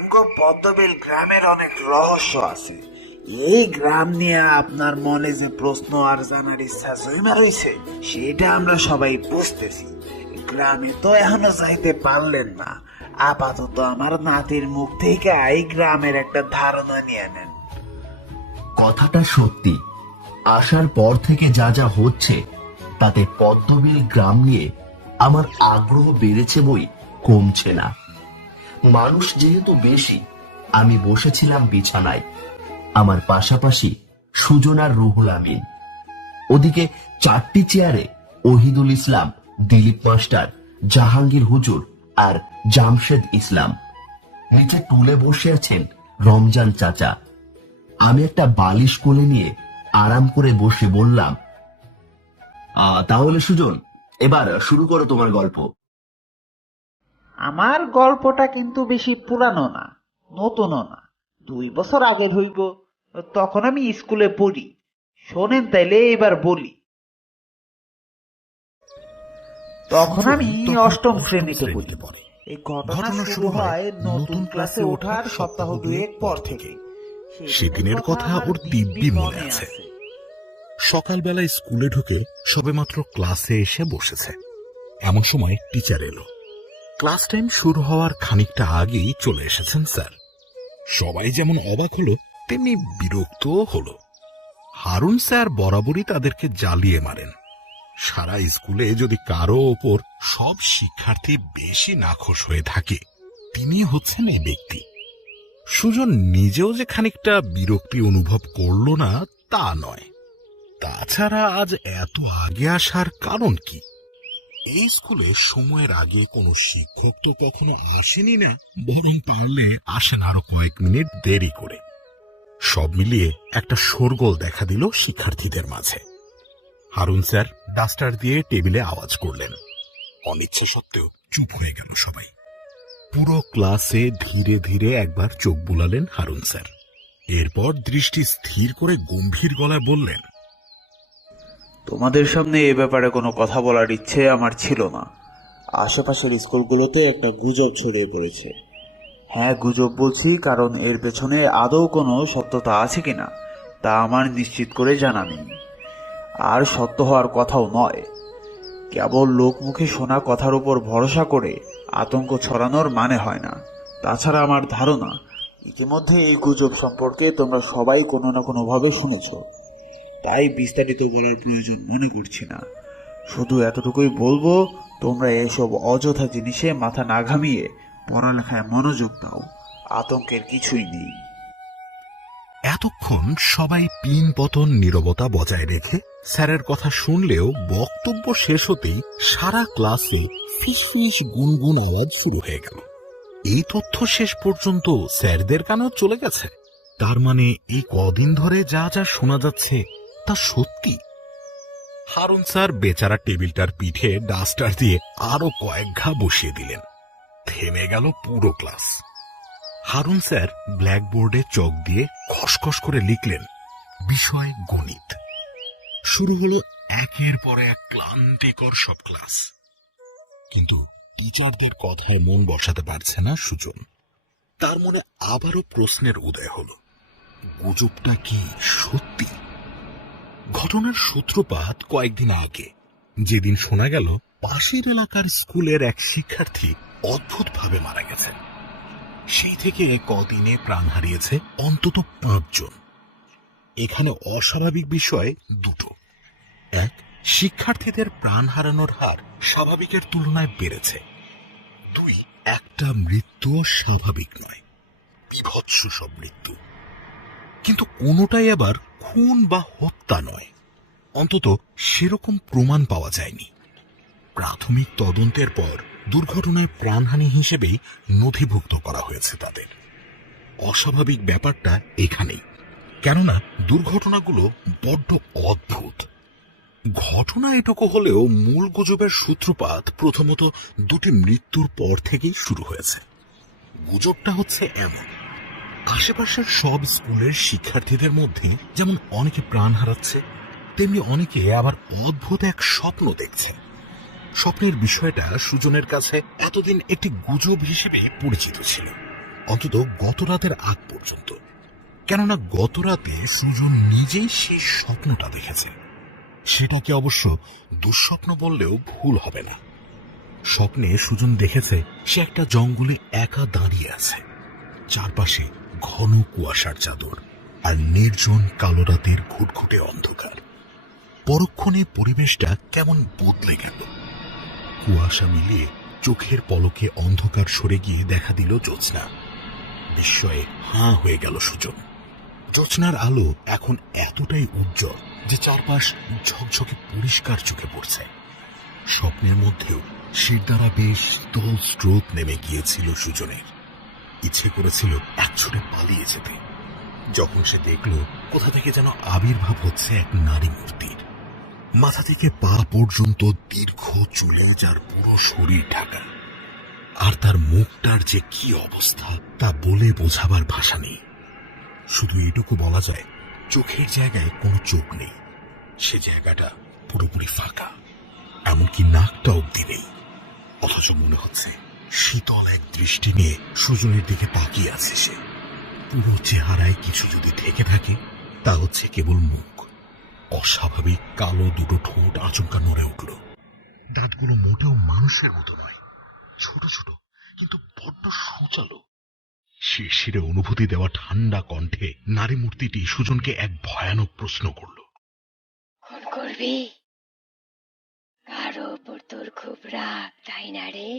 আমগো পদ্মবিল গ্রামের অনেক রহস্য আছে। এই গ্রাম নিয়ে আপনার মনে যে প্রশ্ন আর জানার ইচ্ছা জমা রয়েছে সেটা আমরা সবাই বুঝতেছি। গ্রামে তো এখনো যাইতে পারলেন না, আপাতত আমার নাতির মুখ থেকে এই গ্রামের একটা ধারণা নিয়ে নেন। কথাটা সত্যি। আসার পর থেকে যা যা হচ্ছে তাতে পদ্মবিল গ্রাম নিয়ে আমার আগ্রহ বেড়েছে বই কমছে না। মানুষ যেহেতু বেশি, আমি বসেছিলাম বিছানায়, আমার পাশাপাশি সুজন আর রুহুল আমিন। ওদিকে 4টি চেয়ারে ওহিদুল ইসলাম, দিলীপ মাস্টার, জাহাঙ্গীর হুজুর আর জামশেদ ইসলাম। নিচে টুলে বসে আছেন রমজান চাচা। আমি একটা বালিশ কোলে নিয়ে আরাম করে বসে বললাম, তাহলে সুজন, এবার শুরু করো তোমার গল্প। আমার গল্পটা কিন্তু বেশি পুরানো না, নতুনও না, 2 বছর আগে হইব। তখন আমি স্কুলে পড়ি। শোনেন তাইলে এবার বলি। তখন আমি 8ম শ্রেণীতে পড়ি। এই ঘটনা শুরু হয় নতুন ক্লাসে ওঠার সপ্তাহ 2 পর থেকে। সেদিনের কথা ওর দিব্যি মনে আছে। সকালবেলা স্কুলে ঢুকে সবেমাত্র ক্লাসে এসে বসেছে, এমন সময় টিচার এলো। ক্লাস টাইম শুরু হওয়ার খানিকটা আগেই চলে এসেছেন স্যার। সবাই যেমন অবাক হলো তেমনি বিরক্তও হলো। হারুন স্যার বরাবরই তাদেরকে জ্বালিয়ে মারেন। সারা স্কুলে যদি কারো ওপর সব শিক্ষার্থী বেশি নাখোশ হয়ে থাকে, তিনি হচ্ছেন এই ব্যক্তি। সুজন নিজেও যে খানিকটা বিরক্তি অনুভব করল না তা নয়। তাছাড়া আজ এত আগে আসার কারণ কি? এই স্কুলে সময়ের আগে কোনো শিক্ষক তো কখনো আসেনি না, বরং পারলে আসেন আরো কয়েক মিনিট দেরি করে। সব মিলিয়ে একটা শোরগোল দেখা দিল শিক্ষার্থীদের মাঝে। হারুন স্যার ডাস্টার দিয়ে টেবিলে আওয়াজ করলেন। অনিচ্ছা সত্ত্বেও চুপ হয়ে গেল সবাই। পুরো ক্লাসে ধীরে ধীরে একবার চোখ বুলালেন হারুন স্যার। এরপর দৃষ্টি স্থির করে গম্ভীর গলায় বললেন, তোমাদের সামনে এ ব্যাপারে কোনো কথা বলার ইচ্ছে আমার ছিল না। আশেপাশের স্কুলগুলোতে একটা গুজব ছড়িয়ে পড়েছে। হ্যাঁ, গুজব বলছি কারণ এর পেছনে আদৌ কোনো সত্যতা আছে কিনা তা আমার নিশ্চিত করে জানা নেই। আর সত্য হওয়ার কথাও নয়। কেবল লোকমুখে শোনা কথার উপর ভরসা করে আতঙ্ক ছড়ানোর মানে হয় না। তাছাড়া আমার ধারণা ইতিমধ্যে এই গুজব সম্পর্কে তোমরা সবাই কোনো না কোনোভাবে শুনেছ, তাই বিস্তারিত বলার প্রয়োজন মনে করছি না। শুধু এতটুকুই বলবো, তোমরা এসব অযথা জিনিসে মাথা না ঘামিয়ে পড়ালেখায় মনোযোগ দাও। আতঙ্কের কিছুই নেই। এতক্ষণ সবাই পিন পতন নীরবতা বজায় রেখে স্যারের কথা শুনলেও বক্তব্য শেষ হতেই সারা ক্লাসে ফিসফিস গুনগুন আওয়াজ শুরু হয়ে গেল। এই তথ্য শেষ পর্যন্ত স্যারদের কানেও চলে গেছে। তার মানে এই কদিন ধরে যা যা শোনা যাচ্ছে তা সত্যি। হারুন স্যার বেচারা টেবিলটার পিঠে ডাস্টার দিয়ে আরো কয়েক ঘা বসিয়ে দিলেন। থেমে গেল পুরো ক্লাস। হারুন স্যার ব্ল্যাকবোর্ডে চক দিয়ে খসখস করে লিখলেন, বিষয় গণিত। শুরু হলো একের পর এক ক্লান্তিকর সব ক্লাস। কিন্তু টিচারদের কথায় মন বসাতে পারছে না সুজন। তার মনে আবারও প্রশ্নের উদয় হলো, গুজবটা কি সত্যি? ঘটনার সূত্রপাত কয়েকদিন আগে, যেদিন শোনা গেল পাশের এলাকার স্কুলের এক শিক্ষার্থী অদ্ভুতভাবে মারা গেছে। সেই থেকে কদিনে প্রাণ হারিয়েছে অন্তত 5 জন। এখানে অস্বাভাবিক বিষয় দুটো। এক, শিক্ষার্থীদের প্রাণ হারানোর হার স্বাভাবিকের তুলনায় বেড়েছে। 2, একটা মৃত্যুও স্বাভাবিক নয়, বীভৎস সব মৃত্যু। কিন্তু কোনোটাই আবার খুন বা হত্যা নয়, অন্তত সেরকম প্রমাণ পাওয়া যায়নি। প্রাথমিক তদন্তের পর দুর্ঘটনায় প্রাণহানি হিসেবেই নথিভুক্ত করা হয়েছে তাদের। অস্বাভাবিক ব্যাপারটা এখানেই, কেননা দুর্ঘটনাগুলো বড্ড অদ্ভুত। ঘটনা এটুকু হলেও মূল গুজবের সূত্রপাত প্রথমত 2টি মৃত্যুর পর থেকেই শুরু হয়েছে। গুজবটা হচ্ছে এমন, আশেপাশের সব স্কুলের শিক্ষার্থীদের মধ্যে যেমন অনেকে প্রাণ হারাচ্ছে, তেমনি অনেকে আবার অদ্ভুত এক স্বপ্ন দেখছে। স্বপ্নের বিষয়টা সুজনের কাছে এতদিন একটি গুজব হিসেবে পরিচিত ছিল, অন্তত গত রাতের আগ পর্যন্ত। কেননা গত রাতে সুজন নিজেই সেই স্বপ্নটা দেখেছে। সেটাকে অবশ্য দুঃস্বপ্ন বললেও ভুল হবে না। স্বপ্নে সুজন দেখেছে সে একটা জঙ্গলে একা দাঁড়িয়ে আছে, চারপাশে ঘন কুয়াশার চাদর আর নির্জন কালো রাতের ঘুটঘুটে অন্ধকার। পরক্ষণে পরিবেশটা কেমন বদলে গেল। কুয়াশা মিলিয়ে চোখের পলকে অন্ধকার সরে গিয়ে দেখা দিল জ্যোৎস্না। বিস্ময়ে হাঁ হয়ে গেল সুজন। জ্যোৎস্নার আলো এখন এতটাই উজ্জ্বল যে চারপাশ ঝকঝকে পরিষ্কার চোখে পড়ছে। স্বপ্নের মধ্যেও শির দ্বারা বেশ তল স্রোত নেমে গিয়েছিল সুজনের। ইচ্ছে করেছিল এক ছুটে পালিয়ে যেতে, যখন সে দেখল কোথা থেকে যেন আবির্ভাব হচ্ছে এক নারী মূর্তির। মাথা থেকে পা পর্যন্ত দীর্ঘ চুলে যার পুরো শরীর ঢাকা, আর তার মুখটার যে কি অবস্থা তা বলে বোঝাবার ভাষা নেই। শুধু এটুকু বলা যায়, চোখের জায়গায় কোনো চোখ নেই, সে জায়গাটা পুরোপুরি ফাঁকা, এমনকি নাকটা অব্দি নেই। অথচ মনে হচ্ছে শীতল এক দৃষ্টি নিয়ে সুজনের দিকে তাকিয়ে আছে সে। পুরো চেহারায় কিছু যদি থেকে থাকে তা হচ্ছে কেবল মুখ। অস্বাভাবিক কালো দুটো ঠোঁট আচমকা নড়ে উঠল। দাঁতগুলো মোটেও মানুষের মতো নয়, ছোট ছোট কিন্তু বড্ড সুচালো। শিরশিরে অনুভূতি দেওয়া ঠান্ডা কণ্ঠে নারী মূর্তিটি সুজনকে এক ভয়ানক প্রশ্ন করল। খুন করবি? কারো ওপর তোর খুব রাগ, তাই না রে?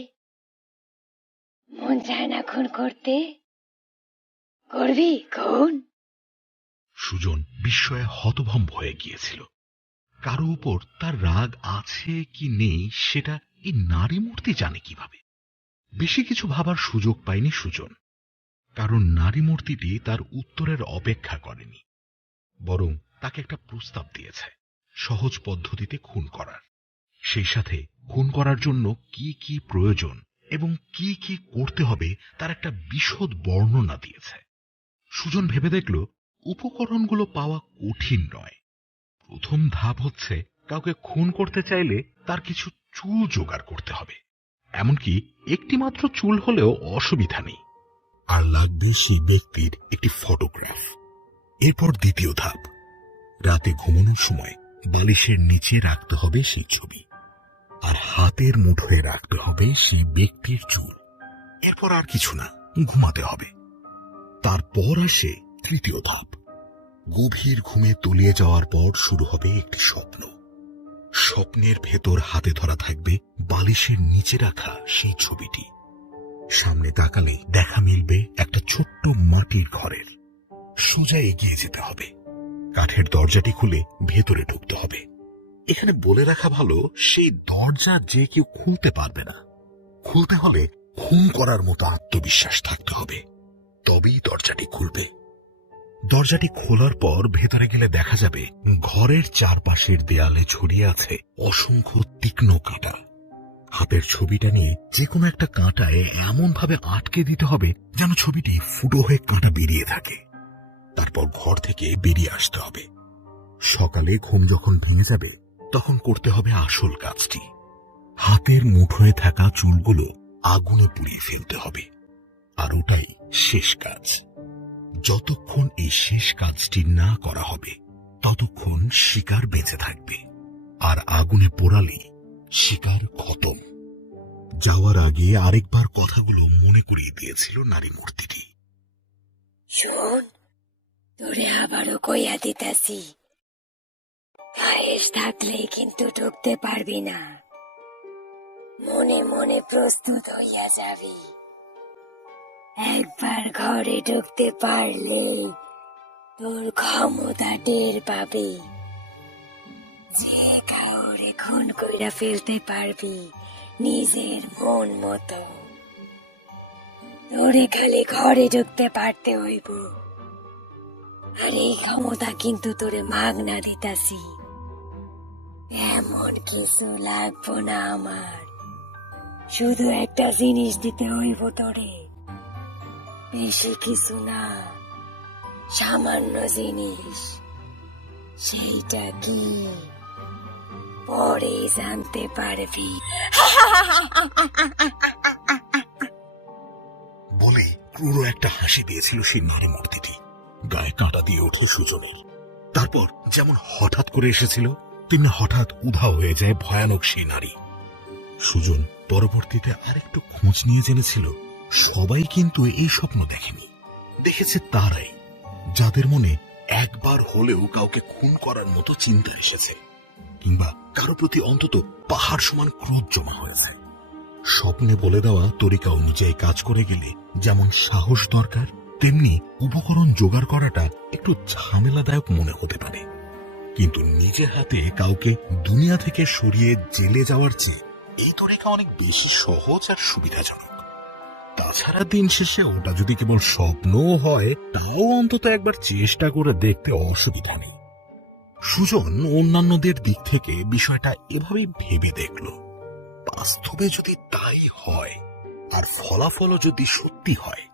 মন চায় না খুন করতে? করবি খুন? সুজন বিস্ময়ে হতভম্ব হয়ে গিয়েছিল। কারো উপর তার রাগ আছে কি নেই সেটা এই নারী মূর্তি জানে কিভাবে? বেশি কিছু ভাবার সুযোগ পায়নি সুজন, কারণ নারী মূর্তিটি তার উত্তরের অপেক্ষা করেনি, বরং তাকে একটা প্রস্তাব দিয়েছে সহজ পদ্ধতিতে খুন করার। সেই সাথে খুন করার জন্য কি কি প্রয়োজন এবং কি কি করতে হবে তার একটা বিশদ বর্ণনা দিয়েছে। সুজন ভেবে দেখল উপকরণগুলো পাওয়া কঠিন নয়। প্রথম ধাপ হচ্ছে কাউকে খুন করতে চাইলে তার কিছু চুল জোগাড় করতে হবে, এমনকি একটি মাত্র চুল হলেও অসুবিধা নেই। আর লাগবে সেই ব্যক্তির একটি ফটোগ্রাফ। এরপর দ্বিতীয় ধাপ, রাতে ঘুমানোর সময় বালিশের নিচে রাখতে হবে সেই ছবি, আর হাতের মুঠোয় রাখতে হবে সেই ব্যক্তির চুল। এরপর আর কিছু না, ঘুমাতে হবে। তারপর আসে তৃতীয় ধাপ। গভীর ঘুমে তলিয়ে যাওয়ার পর শুরু হবে একটি স্বপ্ন। স্বপ্নের ভেতর হাতে ধরা থাকবে বালিশের নিচে রাখা সেই ছবিটি। সামনে তাকালে দেখা মিলবে একটা ছোট্ট মাটির ঘরের। সোজা এগিয়ে যেতে হবে, কাঠের দরজাটি খুলে ভেতরে ঢুকতে হবে। এখানে বলে রাখা ভালো, সেই দরজা যে কেউ খুলতে পারবে না। খুলতে হলে খুন করার মতো আত্মবিশ্বাস থাকতে হবে, তবেই দরজাটি খুলবে। দরজাটি খোলার পর ভেতরে গেলে দেখা যাবে ঘরের চারপাশের দেয়ালে ছড়িয়ে আছে অসংখ্য তীক্ষ্ণ কাঁটা। হাতের ছবিটা নিয়ে যে কোনো একটা কাঁটায় এমন ভাবে আটকে দিতে হবে যেন ছবিটি ফুটো হয়ে কাঁটা বেরিয়ে থাকে। তারপর ঘর থেকে বেরিয়ে আসতে হবে। সকালে ঘুম যখন ভেঙে যাবে তখন করতে হবে আসল কাজটি। হাতের মুঠোয় থাকা চুলগুলো আগুনে পুড়িয়ে ফেলতে হবে, আর ওটাই শেষ কাজ। যতক্ষণ এই শেষ কাজটি না করা হবে ততক্ষণ শিকার বেঁচে থাকবে, আর আগুনে পোড়ালে শিকার খতম। যাওয়ার আগে আরেকবার কথাগুলো মনে করিয়ে দিয়েছিল নারী মূর্তিটি। শোন, তোরে আবারও কইয়া দিতাছি, বয়স থাকলেই কিন্তু ঢুকতে পারবি না। মনে মনে প্রস্তুত হইয়া যাবি। একবার ঘরে ঢুকতে পারলে তোর ক্ষমতা টের পাবি। যে কাউরে খুন কইরা ফেলতে পারবি নিজের মন মতো। তোরে খালি ঘরে ঢুকতে পারতে হইব, আর এই ক্ষমতা কিন্তু তোরে মাগনা দিতাছি। এমন কিছু লাগবো না আমার, শুধু একটা জিনিস দিতে হইব তোরে। বেশি কিছু না, সামান্য জিনিস। সেইটা কি পরে জানতে পারবি। বলে ক্রূর একটা হাসি দিয়েছিল সেই নারী মূর্তিটি। গায়ে কাঁটা দিয়ে ওঠে সুজনের। তারপর যেমন হঠাৎ করে এসেছিল, তেমনি হঠাৎ উধাও হয়ে যায় ভয়ানক সেই নারী। সুজন পরবর্তীতে আরেকটু খোঁজ নিয়ে জেনেছিল সবাই কিন্তু এই স্বপ্ন দেখেনি, দেখেছে তারাই যাদের মনে একবার হলেও কাউকে খুন করার মতো চিন্তা এসেছে, কিংবা কারো প্রতি অন্তত পাহাড় সমান ক্রোধ জমা হয়েছে। স্বপ্নে বলে দেওয়া তরিকা অনুযায়ী কাজ করে গেলে যেমন সাহস দরকার, তেমনি উপকরণ জোগাড় করাটা একটু ঝামেলাদায়ক মনে হতে পারে। কিন্তু নিজের হাতে কাউকে দুনিয়া থেকে সরিয়ে জেলে যাওয়ার চেয়ে এই তরিকা অনেক বেশি সহজ আর সুবিধাজনক। তাছাড়া দিন শেষে ওটা যদি কেবল স্বপ্নও হয়, তাও অন্তত একবার চেষ্টা করে দেখতে অসুবিধা নেই। সুজন অন্যান্যদের দিক থেকে বিষয়টা এভাবেই ভেবে দেখল, বাস্তবে যদি তাই হয় আর ফলাফলও যদি সত্যি হয়,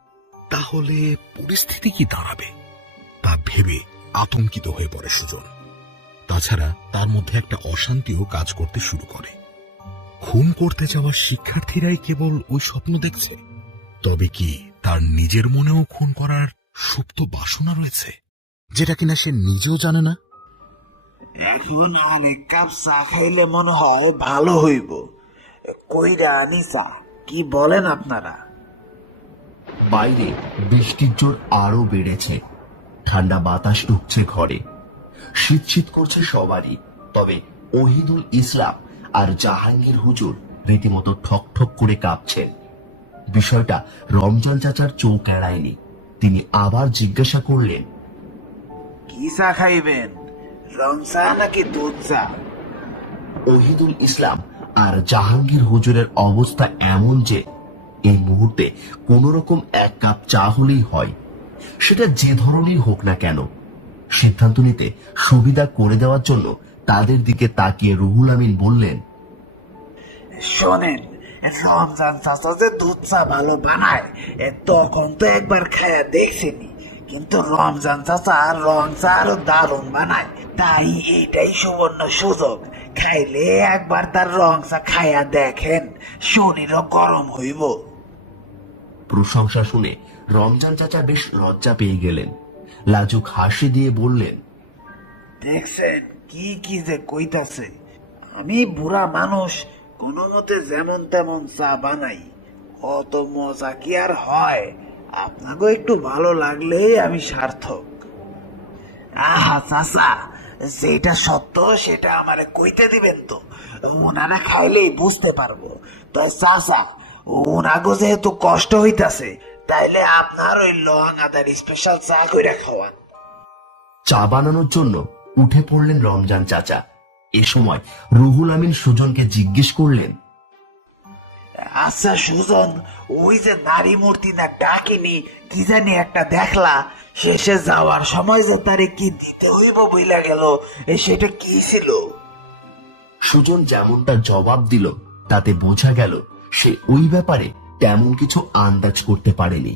তাহলে পরিস্থিতি কি দাঁড়াবে তা ভেবে আতঙ্কিত হয়ে পড়ে সুজন। তাছাড়া তার মধ্যে একটা অশান্তিও কাজ করতে শুরু করে। খুন করতে যাওয়া শিক্ষার্থীরাই কেবল ওই স্বপ্ন দেখছে, তবে কি তার নিজের মনেও খুন করার সুপ্ত বাসনা রয়েছে, যেটা কিনা সে নিজেও জানে না? এখন আর এক কাপ চা খাইলে মনে হয় ভালো হইব। কইরা আনি চা, কি বলেন আপনারা? বাইরে বৃষ্টির জোর আরো বেড়েছে। ঠান্ডা বাতাস ঢুকছে ঘরে। শীত শীত করছে সবারই, তবে ওহিদুল ইসলাম আর জাহাঙ্গীর হুজুর রীতিমতো ঠক ঠক করে কাঁপছেন। বিষয়টা রমজান চাচার চোখ এড়ায়নি। তিনি আবার জিজ্ঞাসা করলেন, কি চা খাইবেন, রং চা নাকি দুধ চা? ওহিদুল ইসলাম আর জাহাঙ্গীর হুজুরের অবস্থা এমন যে এই মুহূর্তে কোন রকম এক কাপ চা হলেই হয়, সেটা যে ধরনের হোক না কেন। সিদ্ধান্ত নিতে সুবিধা করে দেওয়ার জন্য তাদের দিকে তাকিয়ে রুহুল আমিন বললেন, শোনেন, রমজান চাচা যে দুধ চা ভালো বানায় তখন তো একবার খায়া দেখছিনি, কিন্তু রমজান চাচা রং চা আরো দারুণ বানায়। তাই এটাই সুবর্ণ সুযোগ, খাইলে একবার তার রং চা খায়া দেখেন, শরীরও গরম হইব। প্রশংসা শুনে রমজান চাচা বেশ লজ্জা পেয়ে গেলেন। লাজুক হাসি দিয়ে বললেন, দেখছেন কি কি যে কইতাছে। আমি বুড়া মানুষ, কোনো মতে যেমন তেমন চা বানাই, অত মজা কি আর হয়? আপনাকে একটু ভালো লাগলেই আমি সার্থক। আহা চাচা, যেটা সত্য সেটা আমারে কইতে দিবেন তো, ওনারা খাইলেই বুঝতে পারবো। তাই চাচা, ওনাগো যেহেতু কষ্ট হইতাছে, তাইলে আপনার ওই লং আদার স্পেশাল চা কইরা খাওয়ান। চা বানানোর জন্য উঠে পড়লেন রমজান চাচা। এ সময় রুহুল আমিন সুজনকে জিজ্ঞেস করলেন, আচ্ছা সুজন, ওই যে নারী মূর্তি না ডাকিনি কি জানি একটা দেখলা, শেষে যাওয়ার সময় যে তারে কি দিতে হইব বইলা গেল, সেটা কি ছিল? সুজন যেমনটা জবাব দিল তাতে বোঝা গেল সে ওই ব্যাপারে তেমন কিছু আন্দাজ করতে পারেনি।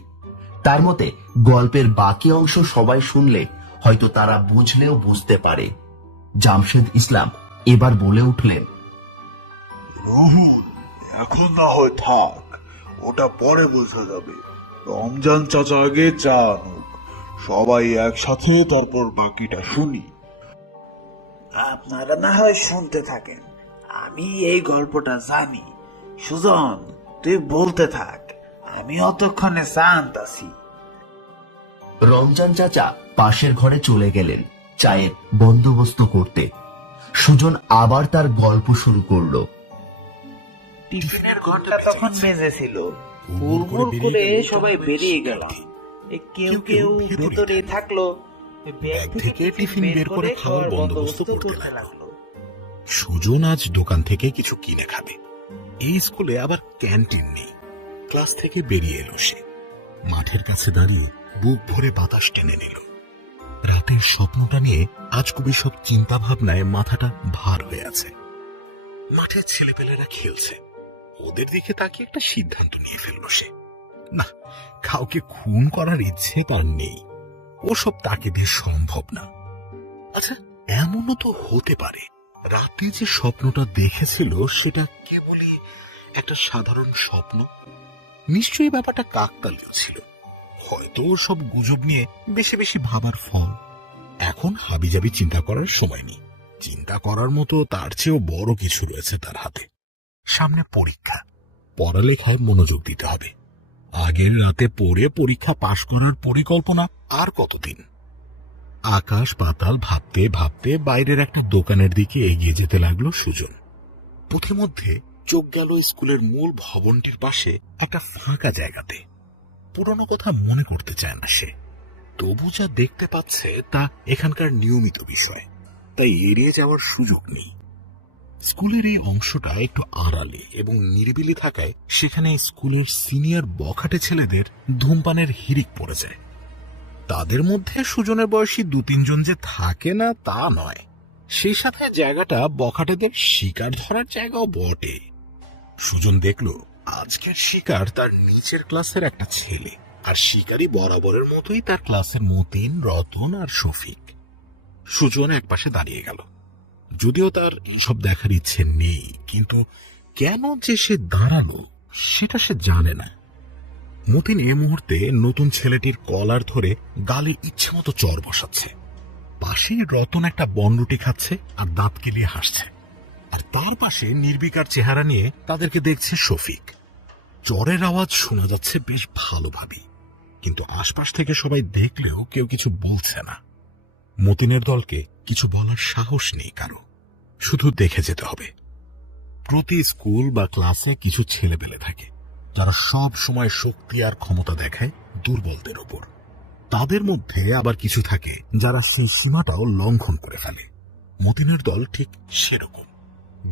তার মতে গল্পের বাকি অংশ সবাই শুনলে হয়তো তারা বুঝলেও বুঝতে পারে। জামশেদ ইসলাম এবার বলে উঠলেন, রাহুল, এখন না হয় থাক, ওটা পরে বোঝা যাবে। রমজান চাচা আগে চা আনুক, সবাই একসাথে, তারপর বাকিটা শুনি। আপনারা না হয় শুনতে থাকেন, আমি এই গল্পটা জানি। সুজন, তুই বলতে থাক, আমি অতক্ষণে চা আনতাছি। রমজান চাচা পাশের ঘরে চলে গেলেন চায়ের বন্দোবস্ত করতে। সুজন আবার তার গল্প শুরু করলো। টিফিনের ঘন্টা তখন বেজেছিল, হুড়মুড় করে সবাই বেরিয়ে গেলাম। কেউ কেউ ভেতরে থাকলো, ব্যাগ থেকে টিফিন বের করে খাওয়ার বন্দোবস্ত করতে লাগলো। সুজন আজ দোকান থেকে কিছু কিনে খাবে। এই স্কুলে আবার ক্যান্টিন নেই। ক্লাস থেকে বেরিয়ে এলো সে। মাঠের কাছে দাঁড়িয়ে বুক ভরে বাতাস টেনে নিল। রাতের স্বপ্নটা নিয়ে আজ কবি সব চিন্তা ভাবনায় মাথাটা ভার হয়ে আছে। মাঠের ছেলেপেলেরা খেলছে, ওদের দিকে তাকিয়ে একটা সিদ্ধান্ত নিয়ে ফেলল সে। না, কাউকে খুন করার ইচ্ছে তার নেই, ওসব তাকে দিয়ে সম্ভব না। আচ্ছা, এমনও তো হতে পারে রাতে যে স্বপ্নটা দেখেছিল সেটা কেবলই একটা সাধারণ স্বপ্ন। নিশ্চয়ই ব্যাপারটা কাকতালীয় ছিল, হয়তো ওর সব গুজব নিয়ে বেশি বেশি ভাবার ফল। এখন হাবিজাবি চিন্তা করার সময় নেই। চিন্তা করার মতো তার চেয়েও বড় কিছু রয়েছে তার হাতে। সামনে পরীক্ষা, পড়ালেখায় মনোযোগ দিতে হবে। আগের রাতে পড়ে পরীক্ষা পাশ করার পরিকল্পনা আর কতদিন। আকাশ পাতাল ভাবতে ভাবতে বাইরের একটা দোকানের দিকে এগিয়ে যেতে লাগলো সুজন। পথিমধ্যে চোখ গেল স্কুলের মূল ভবনটির পাশে একটা ফাঁকা জায়গাতে। পুরনো কথা মনে করতে চায় না সে, তবু যা দেখতে পাচ্ছে তা এখানকার নিয়মিত বিষয়, তাই এড়িয়ে যাওয়ার সুযোগ নেই। স্কুলের এই অংশটা একটু আড়ালে এবং নিরিবিলি থাকায় সেখানে স্কুলের সিনিয়র বখাটে ছেলেদের ধূমপানের হিড়িক পড়ে যায়। তাদের মধ্যে সুজনের বয়সী 2-3 জন যে থাকে না তা নয়, সেই সাথে জায়গাটা বখাটেদের শিকার ধরার জায়গাও বটে। সুজন দেখল আজকের শিকার তার নিচের ক্লাসের একটা ছেলে, আর শিকারী বরাবরের মতোই তার ক্লাসের মতিন, রতন আর শফিক। সুজন একপাশে দাঁড়িয়ে গেল। যদিও তার এইসব দেখার ইচ্ছে নেই, কিন্তু কেন যে সে দাঁড়ালো সেটা সে জানে না। মতিন এ মুহূর্তে নতুন ছেলেটির কলার ধরে গালে ইচ্ছে মতো চর বসাচ্ছে। পাশেই রতন একটা বনরুটি খাচ্ছে আর দাঁত কেলিয়ে হাসছে, আর তার পাশে নির্বিকার চেহারা নিয়ে তাদেরকে দেখছে শফিক। চরের আওয়াজ শোনা যাচ্ছে বেশ ভালোভাবে, কিন্তু আশপাশ থেকে সবাই দেখলেও কেউ কিছু বলছে না। মতিনের দলকে কিছু বলার সাহস নেই কারো, শুধু দেখে যেতে হবে। প্রতি স্কুল বা ক্লাসে কিছু ছেলেপেলে থাকে যারা সব সময় শক্তি আর ক্ষমতা দেখায় দুর্বলদের ওপর। তাদের মধ্যে আবার কিছু থাকে যারা সেই সীমাটাও লঙ্ঘন করে ফেলে। মতিনের দল ঠিক সেরকম।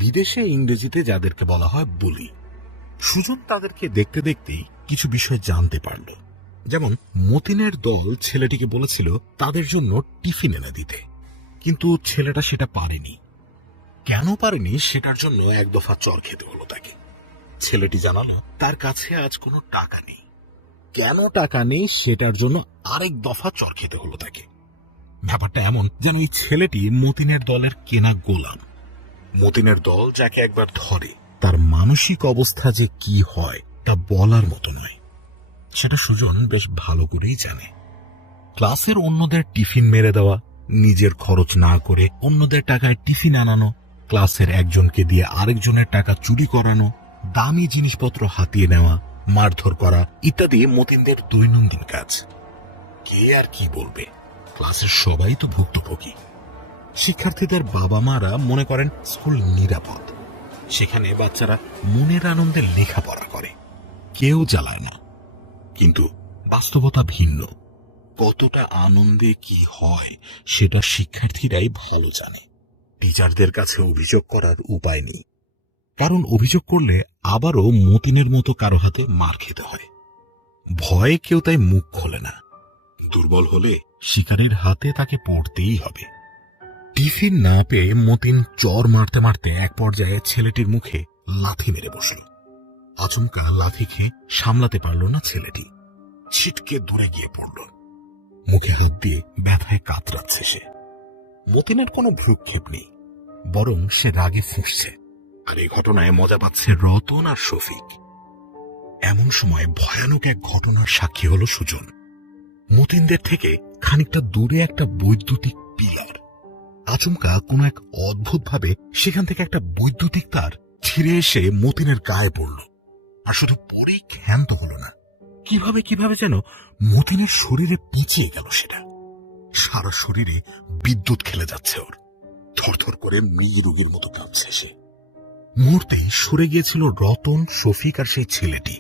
বিদেশে ইংরেজিতে যাদেরকে বলা হয় বুলি। সুজন তাদেরকে দেখতে দেখতেই কিছু বিষয় জানতে পারল। যেমন মতিনের দল ছেলেটিকে বলেছিল তাদের জন্য টিফিন এনে দিতে, কিন্তু ছেলেটা সেটা পারেনি। কেন পারেনি সেটার জন্য এক দফা চর খেতে হলো তাকে। ছেলেটি জানালো তার কাছে আজ কোনো টাকা নেই। কেন টাকা নেই সেটার জন্য আরেক দফা চর খেতে হলো তাকে। ব্যাপারটা এমন যেন এই ছেলেটি মতিনের দলের কেনা গোলাম। মতিনের দল যাকে একবার ধরে তার মানসিক অবস্থা যে কি হয় তা বলার মতো নয়, সেটা সুজন বেশ ভালো করেই জানে। ক্লাসের অন্যদের টিফিন মেরে দেওয়া, নিজের খরচ না করে অন্যদের টাকায় টিফিন আনানো, ক্লাসের একজনকে দিয়ে আরেকজনের টাকা চুরি করানো, দামি জিনিসপত্র হাতিয়ে নেওয়া, মারধর করা ইত্যাদি মতিনদের দৈনন্দিন কাজ। কে আর কি বলবে, ক্লাসের সবাই তো ভুক্তভোগী। শিক্ষার্থীদের বাবা মারা মনে করেন স্কুল নিরাপদ, সেখানে বাচ্চারা মনের আনন্দে লেখাপড়া করে, কেউ জ্বালায় না। কিন্তু বাস্তবতা ভিন্ন। কতটা আনন্দে কি হয় সেটা শিক্ষার্থীরাই ভালো জানে। টিচারদের কাছে অভিযোগ করার উপায় নেই, কারণ অভিযোগ করলে আবারও মতিনের মতো কারো হাতে মার খেতে হয়। ভয়ে কেউ তাই মুখ খোলে না। দুর্বল হলে শিকারের হাতে তাকে পড়তেই হবে। টিফিন না পেয়ে মতিন চর মারতে মারতে এক পর্যায়ে ছেলেটির মুখে লাথি মেরে বসল। আচমকা লাথি খেয়ে সামলাতে পারল না ছেলেটি, ছিটকে দূরে গিয়ে পড়ল। মুখে হাত দিয়ে ব্যথায় কাতরাচ্ছে সে। মতিনের কোনো ভ্রুক্ষেপ নেই, বরং সে রাগে ফুঁসছে। আর এই ঘটনায় মজা পাচ্ছে রতন আর শফিক। এমন সময় ভয়ানক এক ঘটনার সাক্ষী হল সুজন। মতিনদের থেকে খানিকটা দূরে একটা বৈদ্যুতিক পিলার। আচমকা কোনো এক অদ্ভুত ভাবে সেখান থেকে একটা বৈদ্যুতিক তার ছিঁড়ে এসে মতিনের গায়ে পড়ল। আর শুধু পরেই ক্ষান্ত হল না, কিভাবে যেন মতিনের শরীরে পেঁচিয়ে গেল সেটা। সারা শরীরে বিদ্যুৎ খেলে যাচ্ছে ওর। থরথর করে মৃগী রোগীর মতো কাঁপছে সে। মুহূর্তেই সরে গিয়েছিল রতন, শফিক আর সেই ছেলেটি।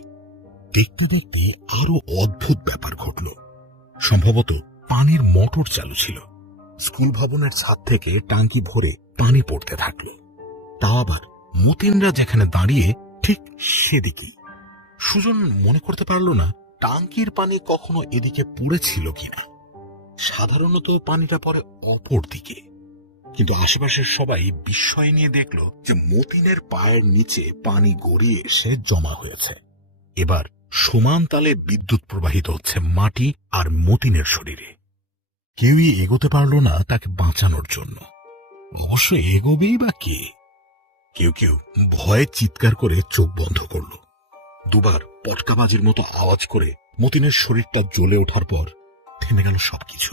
দেখতে দেখতে আরো অদ্ভুত ব্যাপার ঘটল। সম্ভবত পানির মোটর চালু ছিল। স্কুল ভবনের ছাদ থেকে টাঙ্কি ভরে পানি পড়তে থাকলো, তা আবার মতিনরা যেখানে দাঁড়িয়ে ঠিক সেদিকেই। সুজন মনে করতে পারল না টাঙ্কির পানি কখনো এদিকে পড়েছিল কিনা। সাধারণত পানিটা পড়ে অপর দিকে, কিন্তু আশেপাশের সবাই বিস্ময় নিয়ে দেখল যে মতিনের পায়ের নিচে পানি গড়িয়ে এসে জমা হয়েছে। এবার সমান তালে বিদ্যুৎ প্রবাহিত হচ্ছে মাটি আর মতিনের শরীরে। কেউই এগোতে পারল না তাকে বাঁচানোর জন্য। অবশ্য এগোবেই বা কে? কেউ কেউ ভয়ে চিৎকার করে চোখ বন্ধ করল। দুবার পটকাবাজির মতো আওয়াজ করে মতিনের শরীরটা জ্বলে ওঠার পর থেমে গেল সবকিছু।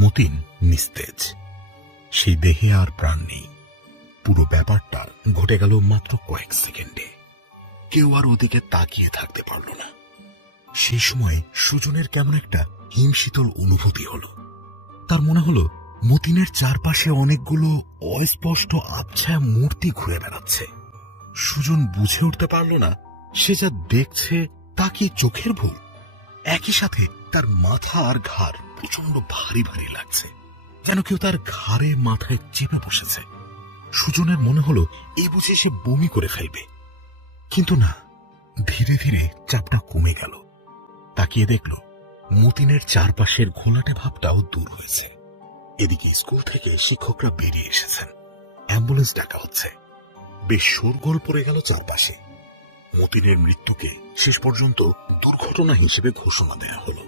মতিন নিস্তেজ, সেই দেহে আর প্রাণ নেই। পুরো ব্যাপারটা ঘটে গেল মাত্র কয়েক সেকেন্ডে। কেউ আর ওদিকে তাকিয়ে থাকতে পারল না। সেই সময় সুজনের কেমন একটা হিমশীতল অনুভূতি হলো। তার মনে হলো মতিনের চারপাশে অনেকগুলো অস্পষ্ট আবছায়া মূর্তি ঘুরে বেড়াচ্ছে। সুজন বুঝে উঠতে পারল না সে যা দেখছে তা কি চোখের ভুল। একই সাথে তার মাথা আর ঘাড় প্রচন্ড ভারী ভারী লাগছে, যেন কেউ তার ঘাড়ে মাথায় চেপে বসেছে। সুজনের মনে হলো এই বুঝে সে বমি করে ফেলবে, কিন্তু না, ধীরে ধীরে চাপটা কমে গেল। তাকিয়ে দেখল মতিনের চারপাশের ঘোলাটে ভাবটাও দূর হয়েছে। এদিকে স্কুল থেকে শিক্ষকরা বেরিয়ে এসেছেন, অ্যাম্বুলেন্স ডাকা হচ্ছে। বেশ শোরগোল পড়ে গেল চারপাশে। মতিনের মৃত্যুকে শেষ পর্যন্ত দুর্ঘটনা হিসেবে ঘোষণা দেওয়া হলো।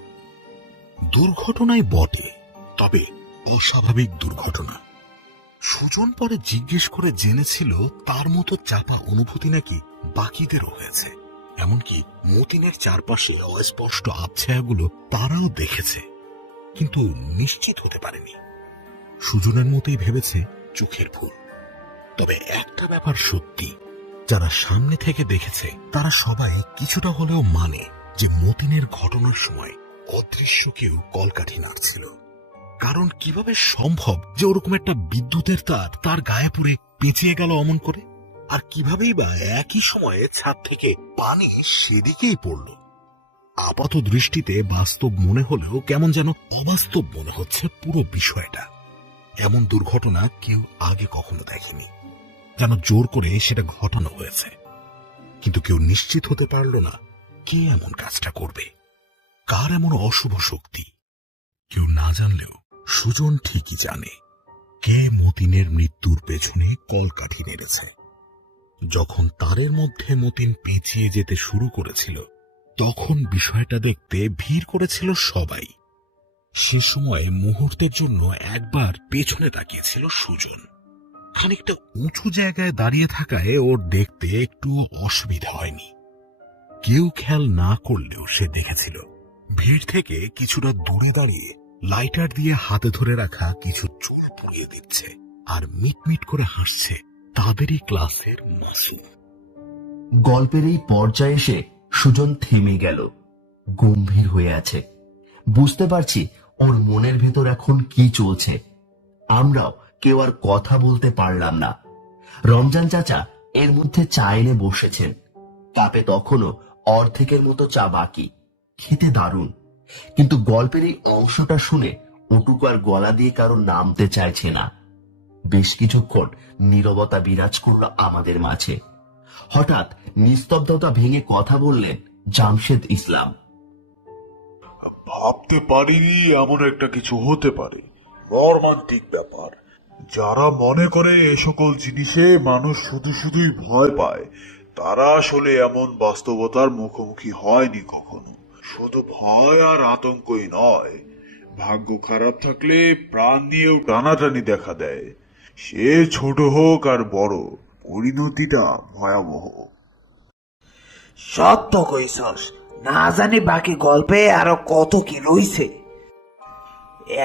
দুর্ঘটনাই বটে, তবে অস্বাভাবিক দুর্ঘটনা। সুজন পরে জিজ্ঞেস করে জেনেছিল তার মতো চাপা অনুভূতি নাকি বাকিদেরও হয়েছে। এমনকি মতিনের চারপাশে অস্পষ্ট আবছায়াগুলো তারাও দেখেছে, কিন্তু নিশ্চিত হতে পারেনি। সুজনের মতোই ভেবেছে চোখের ভুল। তবে একটা ব্যাপার সত্যি, যারা সামনে থেকে দেখেছে তারা সবাই কিছুটা হলেও মানে যে মতিনের ঘটনার সময় অদৃশ্য কেউ কলকাঠি নাড়ছিল। কারণ কিভাবে সম্ভব যে ওরকম একটা বিদ্যুতের তার তার গায়ে পড়ে পেঁচিয়ে গেল অমন করে? আর কিভাবেই বা একই সময়ে ছাদ থেকে পানি সেদিকেই পড়ল? আপাত দৃষ্টিতে বাস্তব মনে হলেও কেমন যেন অবাস্তব মনে হচ্ছে পুরো বিষয়টা। এমন দুর্ঘটনা কেউ আগে কখনো দেখেনি, যেন জোর করে সেটা ঘটানো হয়েছে। কিন্তু কেউ নিশ্চিত হতে পারল না কে এমন কাজটা করবে, কার এমন অশুভ শক্তি। কেউ না জানলেও সুজন ঠিকই জানে কে মতিনের মৃত্যুর পেছনে কলকাঠি নেড়েছে। যখন তারের মধ্যে মতিন পেঁচিয়ে যেতে শুরু করেছিল, তখন বিষয়টা দেখতে ভিড় করেছিল সবাই। সে সময় মুহূর্তের জন্য একবার পেছনে তাকিয়েছিল সুজন। খানিকটা উঁচু জায়গায় দাঁড়িয়ে থাকায় ওর দেখতে একটু অসুবিধা হয়নি। কেউ খেয়াল না করলেও সে দেখেছিল ভিড় থেকে কিছুটা দূরে দাঁড়িয়ে লাইটার দিয়ে হাতে ধরে রাখা কিছু চুল পুড়িয়ে দিচ্ছে আর মিটমিট করে হাসছে তাদেরই ক্লাসের মাসুম। গল্পের এই পর্যায়ে এসে সুজন থেমে গেল, গম্ভীর হয়ে আছে। বুঝতে পারছি ওর মনের ভেতর এখন কি চলছে। আমরাও কেউ আর কথা বলতে পারলাম না। রমজান চাচা এর মধ্যে চা এনে বসেছেন। কাপে তখনও অর্ধেকের মতো চা বাকি। খেতে দারুণ, কিন্তু গল্পের এই অংশটা শুনে ওটুকু আর গলা দিয়ে কারো নামতে চাইছে না। বেশ কিছুক্ষণ নীরবতা বিরাজ করল আমাদের মাঝে। হঠাৎ নিস্তব্ধতা ভেঙে কথা বললেন জামশেদ ইসলাম। ভাবতে পারিনি এমন একটা কিছু হতে পারে। মর্মান্তিক ব্যাপার। যারা মনে করে এ সকল জিনিসে মানুষ শুধু শুধুই ভয় পায়, তারা আসলে এমন বাস্তবতার মুখোমুখি হয়নি কখনো। শুধু ভয় আর আতঙ্কই নয়, ভাগ্য খারাপ থাকলে প্রাণ নিয়েও টানাটানি দেখা দেয়। সে ছোট হোক আর বড়, পরিণতিটা ভয়াবহ। সত্য কইছস, না জানি বাকি গল্পে আরো কত কি রইছে।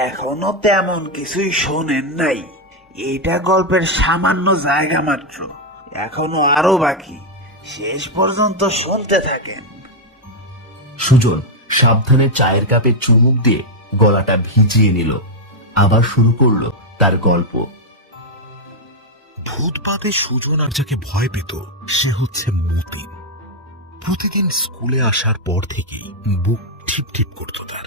এখনো তেমন কিছুই শোনেন নাই, এটা গল্পের সামান্য জায়গা মাত্র। এখনো আরো বাকি, শেষ পর্যন্ত শুনতে থাকেন। সুজন সাবধানে চায়ের কাপে চুমুক দিয়ে গলাটা ভিজিয়ে নিল, আবার শুরু করলো তার গল্প। ভূতবাদে সুজন আর যাকে ভয় পেত সে হচ্ছে মতিন। প্রতিদিন স্কুলে আসার পর থেকেই বুক ঠিপ ঠিপ করত তার।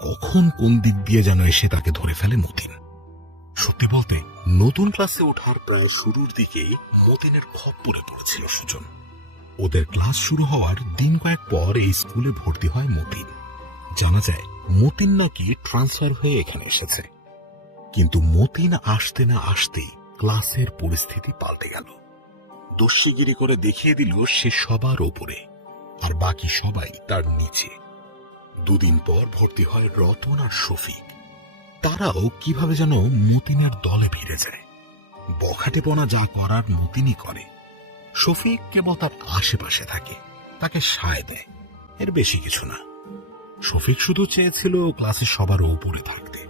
কখন কোন দিক দিয়ে যেন এসে তাকে ধরে ফেলে মতিন। সত্যি বলতে নতুন ক্লাসে ওঠার প্রায় শুরুর দিকেই মতিনের খপ্পরে পড়েছিল সুজন। ওদের ক্লাস শুরু হওয়ার দিন কয়েক পর এই স্কুলে ভর্তি হয় মতিন। জানা যায় মতিন নাকি ট্রান্সফার হয়ে এখানে এসেছে। কিন্তু মতিন আসতে না আসতেই ক্লাসের পরিস্থিতি পাল্টে গেল। দস্যিগিরি করে দেখিয়ে দিল সে সবার ওপরে, আর বাকি সবাই তার নিচে। দুদিন পর ভর্তি হয় রতন আর শফিক। তারাও কিভাবে যেন মতিনের দলে ভিড়ে যায়। বখাটেপনা যা করার মতিনই করে। শফিক কেবল তার আশেপাশে থাকে, তাকে সায় দেয়। এর বেশি কিছু না। শফিক শুধু চেয়েছিল ক্লাসে সবার উপরে থাকতে,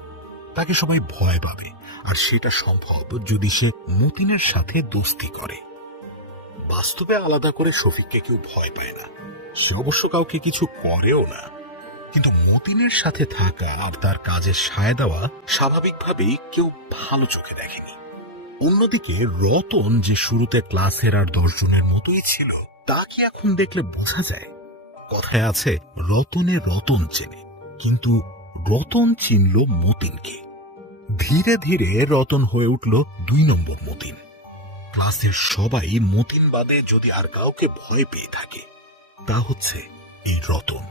তাকে সবাই ভয় পাবে, আর সেটা সম্ভব যদি সে মতিনের সাথে দোস্তি করে। বাস্তবে আলাদা করে শফিককে কেউ ভয় পায় না, সে অবশ্য কাউকে কিছু করেও না, কিন্তু মতিনের সাথে থাকা আর তার কাজে সায় দেওয়া স্বাভাবিকভাবেই কেউ ভালো চোখে দেখেনি। অন্যদিকে রতন, যে শুরুতে ক্লাসের আর 10 জনের মতোই ছিল, তাকে এখন দেখলে বোঝা যায়, কথায় আছে রতনে রতন চেনে, কিন্তু রতন চিনল মতিনকে। ধীরে ধীরে রতন হয়ে উঠল 2 নম্বর মতিন। ক্লাসের সবাই মতিন বাদে যদি আর কাউকে ভয় পেয়ে থাকে, তা হচ্ছে এই রতন।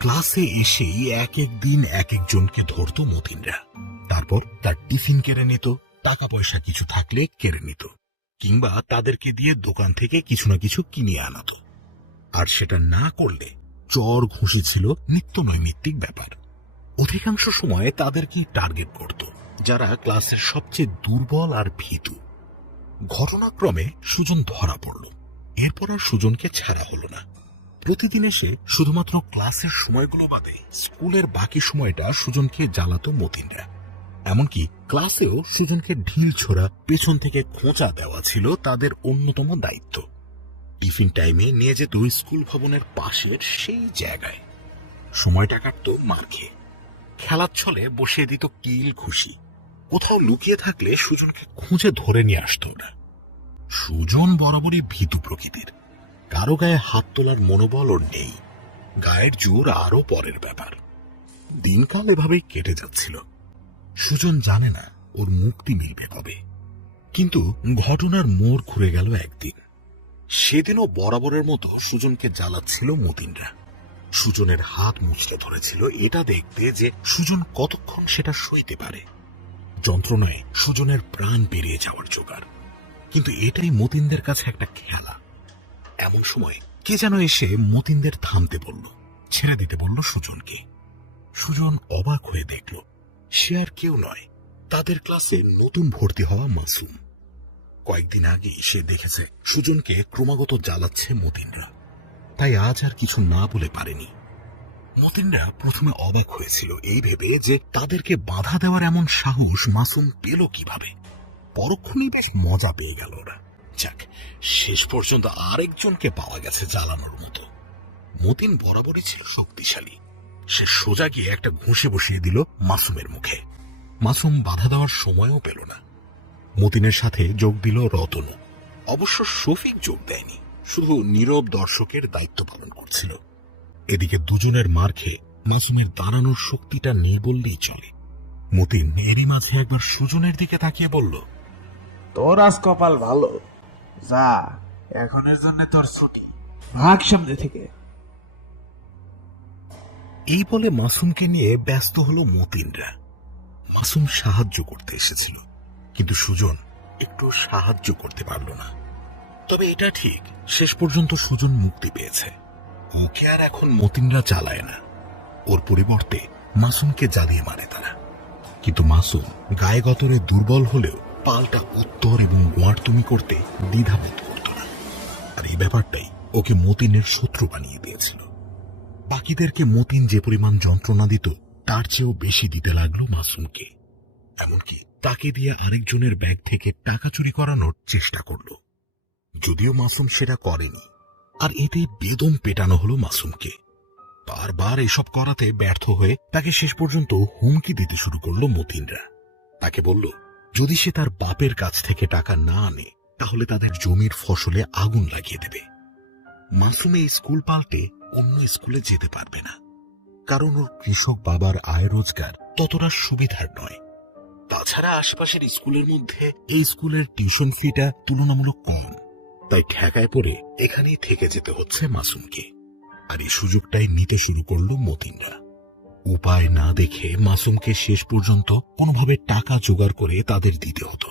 ক্লাসে এসেই এক এক দিন এক একজনকে ধরত মতিনরা, তারপর তার টিফিন কেড়ে নিত, টাকা পয়সা কিছু থাকলে কেড়ে নিত, কিংবা তাদেরকে দিয়ে দোকান থেকে কিছু না কিছু কিনে আনাতো। আর সেটা না করলে চর ঘুষি ছিল নিত্য নৈমিত্তিক ব্যাপার। অধিকাংশ সময় তাদেরকেই টার্গেট করত, যারা ক্লাসের সবচেয়ে দুর্বল আর ভীতু। ঘটনাক্রমে সুজন ধরা পড়ল, এরপর আর সুজনকে ছাড়া হলো না। প্রতিদিন এসে শুধুমাত্র ক্লাসের সময়গুলো বাদে স্কুলের বাকি সময়টা সুজনকে জ্বালাতো মতিনরা। এমনকি ক্লাসেও সুজনকে ঢিল ছোড়া, পেছন থেকে খোঁচা দেওয়া ছিল তাদের অন্যতম দায়িত্ব। টিফিন টাইমে নিয়ে যেত স্কুল ভবনের পাশের সেই জায়গায়, সময়টা কাটতো মার খেয়ে। খেলার ছলে বসিয়ে দিত কিল ঘুষি, কোথাও লুকিয়ে থাকলে সুজনকে খুঁজে ধরে নিয়ে আসতো ওরা। সুজন বরাবরই ভীতু প্রকৃতির, কারো গায়ে হাত তোলার মনোবল ওর নেই, গায়ের জোর আরো পরের ব্যাপার। দিনকাল এভাবেই কেটে যাচ্ছিল। সুজন জানে না ওর মুক্তি মিলবে কবে, কিন্তু ঘটনার মোড় ঘুরে গেল একদিন। সেদিনও বরাবরের মতো সুজনকে জ্বালাচ্ছিল মতিনরা। সুজনের হাত মুচড়ে ধরেছিল এটা দেখতে যে সুজন কতক্ষণ সেটা সইতে পারে। যন্ত্রণায় সুজনের প্রাণ বেরিয়ে যাওয়ার জোগাড়, কিন্তু এটাই মতিনদের কাছে একটা খেলা। এমন সময় কে যেন এসে মতিনদের থামতে বলল, ছেড়ে দিতে বলল সুজনকে। সুজন অবাক হয়ে দেখল, সে আর কেউ নয়, তাদের ক্লাসে নতুন ভর্তি হওয়া মাসুম। কয়েকদিন আগেই সে দেখেছে সুজনকে ক্রমাগত জ্বালাচ্ছে মতিনরা, তাই আজ আর কিছু না বলে পারেনি। মতিনরা প্রথমে অবাক হয়েছিল এই ভেবে যে তাদেরকে বাধা দেওয়ার এমন সাহস মাসুম পেল কিভাবে। পরক্ষণেই বেশ মজা পেয়ে গেল ওরা। যাক, শেষ পর্যন্ত আরেকজনকে পাওয়া গেছে জ্বালানোর মতো। মতিন বরাবরই ছিল শক্তিশালী, সে সোজা গিয়ে একটা ঘুষি বসিয়ে দিল মাসুমের মুখে। মাসুম বাধা দেওয়ার সময়ও পেল না। মতিনের সাথে যোগ দিল রতন। অবশ্য শফিক যোগ দেয়নি, শুধু নীরব দর্শকের দায়িত্ব পালন করছিল। এদিকে দুজনের মার খেয়ে মাসুমের দাঁড়ানোর শক্তিটা নেই বললেই চলে। মতিন এরই মাঝে একবার সুজনের দিকে তাকিয়ে বলল, তোর আজ কপাল ভালো, যা এখনের জন্য তোর ছুটি, ভাগ সামনে থেকে। এই বলে মাসুমকে নিয়ে ব্যস্ত হলো মতিনরা। মাসুম সাহায্য করতে এসেছিল, কিন্তু সুজন একটু সাহায্য করতে পারল না। তবে এটা ঠিক, শেষ পর্যন্ত সুজন মুক্তি পেয়েছে। ওকে আর এখন মতিনরা চালায় না, ওর পরিবর্তে মাসুমকে জ্বালিয়ে মারে তারা। কিন্তু মাসুম গায়ে গতরে দুর্বল হলেও পাল্টা উত্তর এবং গোয়ার্তুমি করতে দ্বিধাবোধ করত না। আর এই ব্যাপারটাই ওকে মতিনের শত্রু বানিয়ে দিয়েছিল। বাকিদেরকে মতিন যে পরিমাণ যন্ত্রণা দিত তার চেয়েও বেশি দিতে লাগলো মাসুমকে। এমনকি তাকে দিয়ে আরেকজনের ব্যাগ থেকে টাকা চুরি করানোর চেষ্টা করল, যদিও মাসুম সেটা করেনি। আর এতে বেদম পেটানো হলো মাসুমকে। বারবার এসব করাতে ব্যর্থ হয়ে তাকে শেষ পর্যন্ত হুমকি দিতে শুরু করলো মতিনরা। তাকে বলল, যদি সে তার বাপের কাছ থেকে টাকা না আনে তাহলে তাদের জমির ফসলে আগুন লাগিয়ে দেবে। মাসুমে স্কুল পাল্টে অন্য স্কুলে যেতে পারবে না, কারণ ওর কৃষক বাবার আয় রোজগার ততটা সুবিধার নয়। তাছাড়া আশেপাশের স্কুলের মধ্যে এই স্কুলের টিউশন ফিটা তুলনামূলক কম, তাই ঠেকায় পড়ে এখানেই থেকে যেতে হচ্ছে মাসুমকে। আর এই সুযোগটাই নিতে শুরু করলো মতিনরা। উপায় না দেখে মাসুমকে শেষ পর্যন্ত কোনোভাবে টাকা জোগাড় করে তাদের দিতে হতো।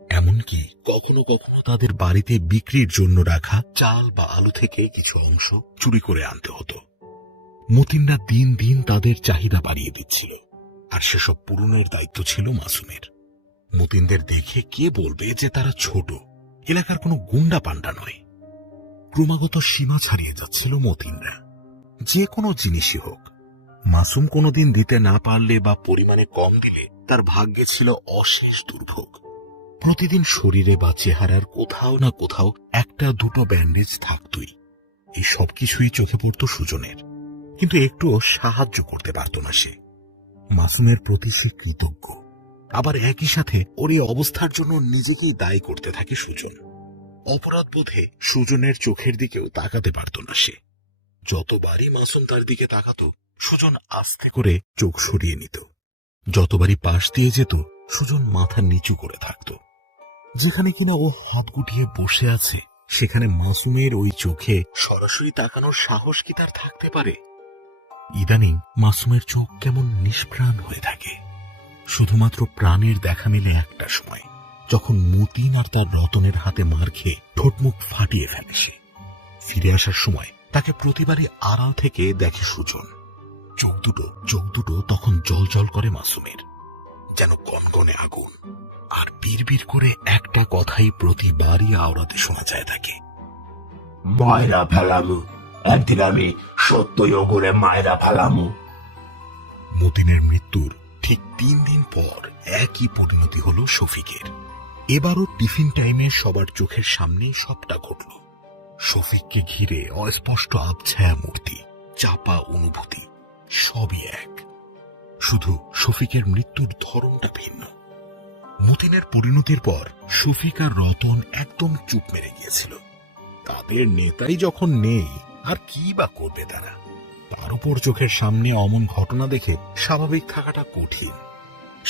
এমনকি কখনো কখনো তাদের বাড়িতে বিক্রির জন্য রাখা চাল বা আলু থেকে কিছু অংশ চুরি করে আনতে হতো। মতিনরা দিন দিন তাদের চাহিদা বাড়িয়ে দিচ্ছিল, আর সেসব পূরণের দায়িত্ব ছিল মাসুমের। মতিনদের দেখে কে বলবে যে তারা ছোট, এলাকার কোনো গুন্ডা পান্ডা নয়। ক্রমাগত সীমা ছাড়িয়ে যাচ্ছিল মতিনরা। যে কোনো জিনিসই হোক। মাসুম কোনোদিন দিতে না পারলে বা পরিমাণে কম দিলে তার ভাগ্যে ছিল অশেষ দুর্ভোগ। প্রতিদিন শরীরে বা চেহারার কোথাও না কোথাও একটা দুটো ব্যান্ডেজ থাকতই। এই সবকিছুই চোখে পড়ত সুজনের, কিন্তু একটুও সাহায্য করতে পারত না সে। মাসুমের প্রতি সে কৃতজ্ঞ, আবার একই সাথে ওর এই অবস্থার জন্য নিজেকেই দায়ী করতে থাকে সুজন। অপরাধ বোধে সুজনের চোখের দিকেও তাকাতে পারত না সে। যতবারই মাসুম তার দিকে তাকাতো, সুজন আস্তে করে চোখ সরিয়ে নিত। যতবারই পাশ দিয়ে যেত, সুজন মাথা নিচু করে থাকত। যেখানে কিনা ও হাত গুটিয়ে বসে আছে, সেখানে মাসুমের ওই চোখে সরাসরি তাকানোর সাহস কি তার থাকতে পারে? ইদানিং মাসুমের চোখ কেমন নিষ্প্রাণ হয়ে থাকে। শুধুমাত্র প্রাণের দেখা মেলে একটা সময়, যখন মতিন আর তার রতনের হাতে মার খেয়ে ঠোঁটমুখ ফাটিয়ে ফেলে সে। ফিরে আসার সময় তাকে প্রতিবারই আড়াল থেকে দেখে সুজন। চোখ দুটো তখন জল করে মাসুমের, যেন কনকনে আগুন। আর বিড়বিড় করে একটা কথাই প্রতিবারই আওড়াতে শোনা যায় তাকে, মায়েরা ফেলামু, একদিন আমি সত্যই ওগুলো মায়েরা ফেলামু। মতিনের মৃত্যুর ঠিক 3 দিন পর একই পরিণতি হলো শফিকের। এবারও টিফিন টাইমে সবার চোখের সামনেই সবটা ঘটল। শফিককে ঘিরে অস্পষ্ট আবছায়া মূর্তি, চাপা অনুভূতি, সবই এক। শুধু শফিকের মৃত্যুর ধরনটা ভিন্ন। মতিনের পরিণতির পর শফিক আর রতন একদম চুপ মেরে গিয়েছিল। তাদের নেতাই যখন নেই, আর কি বা করবে তারা? তার উপর চোখের সামনে অমন ঘটনা দেখে স্বাভাবিক থাকাটা কঠিন।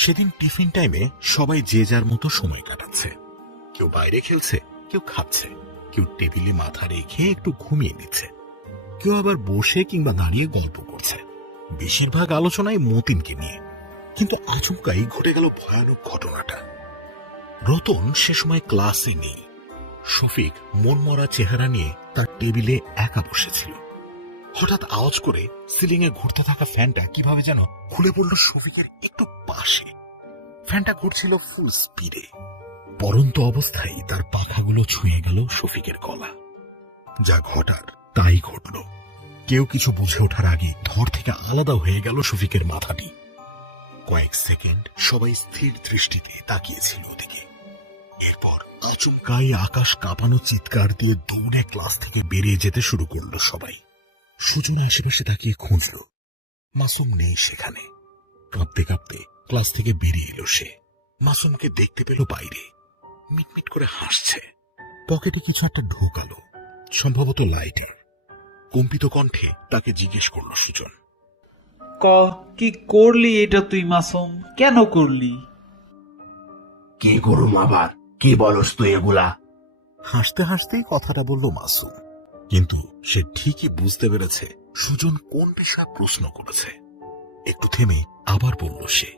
সেদিন টিফিন টাইমে সবাই যে যার মতো সময় কাটাচ্ছে। কেউ বাইরে খেলছে, কেউ খাচ্ছে, কেউ টেবিলে মাথা রেখে একটু ঘুমিয়ে নিচ্ছে, কেউ আবার বসে কিংবা দাঁড়িয়ে গল্প করছে। বেশিরভাগ আলোচনায় মতিনকে নিয়ে। কিন্তু আচমকাই ঘটে গেল ভয়ানক ঘটনাটা। রতন সে সময় ক্লাসে নেই। শফিক মনমরা চেহারা নিয়ে তার টেবিলে একা বসেছিল। হঠাৎ আওয়াজ করে সিলিং এ ঘুরতে থাকা ফ্যানটা কিভাবে যেন খুলে পড়ল শফিকের একটু পাশে। ফ্যানটা ঘুরছিল ফুল স্পিডে। পরন্ত অবস্থায় তার পাখাগুলো ছুঁয়ে গেল শফিকের গলা। যা ঘটার তাই ঘটল। কেউ কিছু বুঝে ওঠার আগে ধর থেকে আলাদা হয়ে গেল শফিকের মাথাটি। কয়েক সেকেন্ড সবাই স্থির দৃষ্টিতে তাকিয়েছিল ওদিকে। এরপর আচমকাই আকাশ কাঁপানো চিৎকার দিয়ে দৌড়ে ক্লাস থেকে বেরিয়ে যেতে শুরু করলো সবাই। সুজন আশেপাশে তাকিয়ে খুঁজল, মাসুম নেই সেখানে। কাঁপতে কাঁপতে ক্লাস থেকে বেরিয়ে এলো সে। মাসুমকে দেখতে পেল বাইরে, মিটমিট করে হাসছে। পকেটে কিছু একটা ঢোকালো, সম্ভবত লাইটার। কম্পিত কণ্ঠে তাকে জিজ্ঞেস করলো সুজন, কি করলি এটা তুই মাসুম? কেন করলি? কি করুম আবার? কি বলস তুই এগুলা? হাসতে হাসতেই কথাটা বলল মাসুম। কিন্তু সে ঠিকই বুঝতে পেরেছে সুজন কোন বিষয়ে প্রশ্ন করেছে। একটু থেমে আবার বলল সে,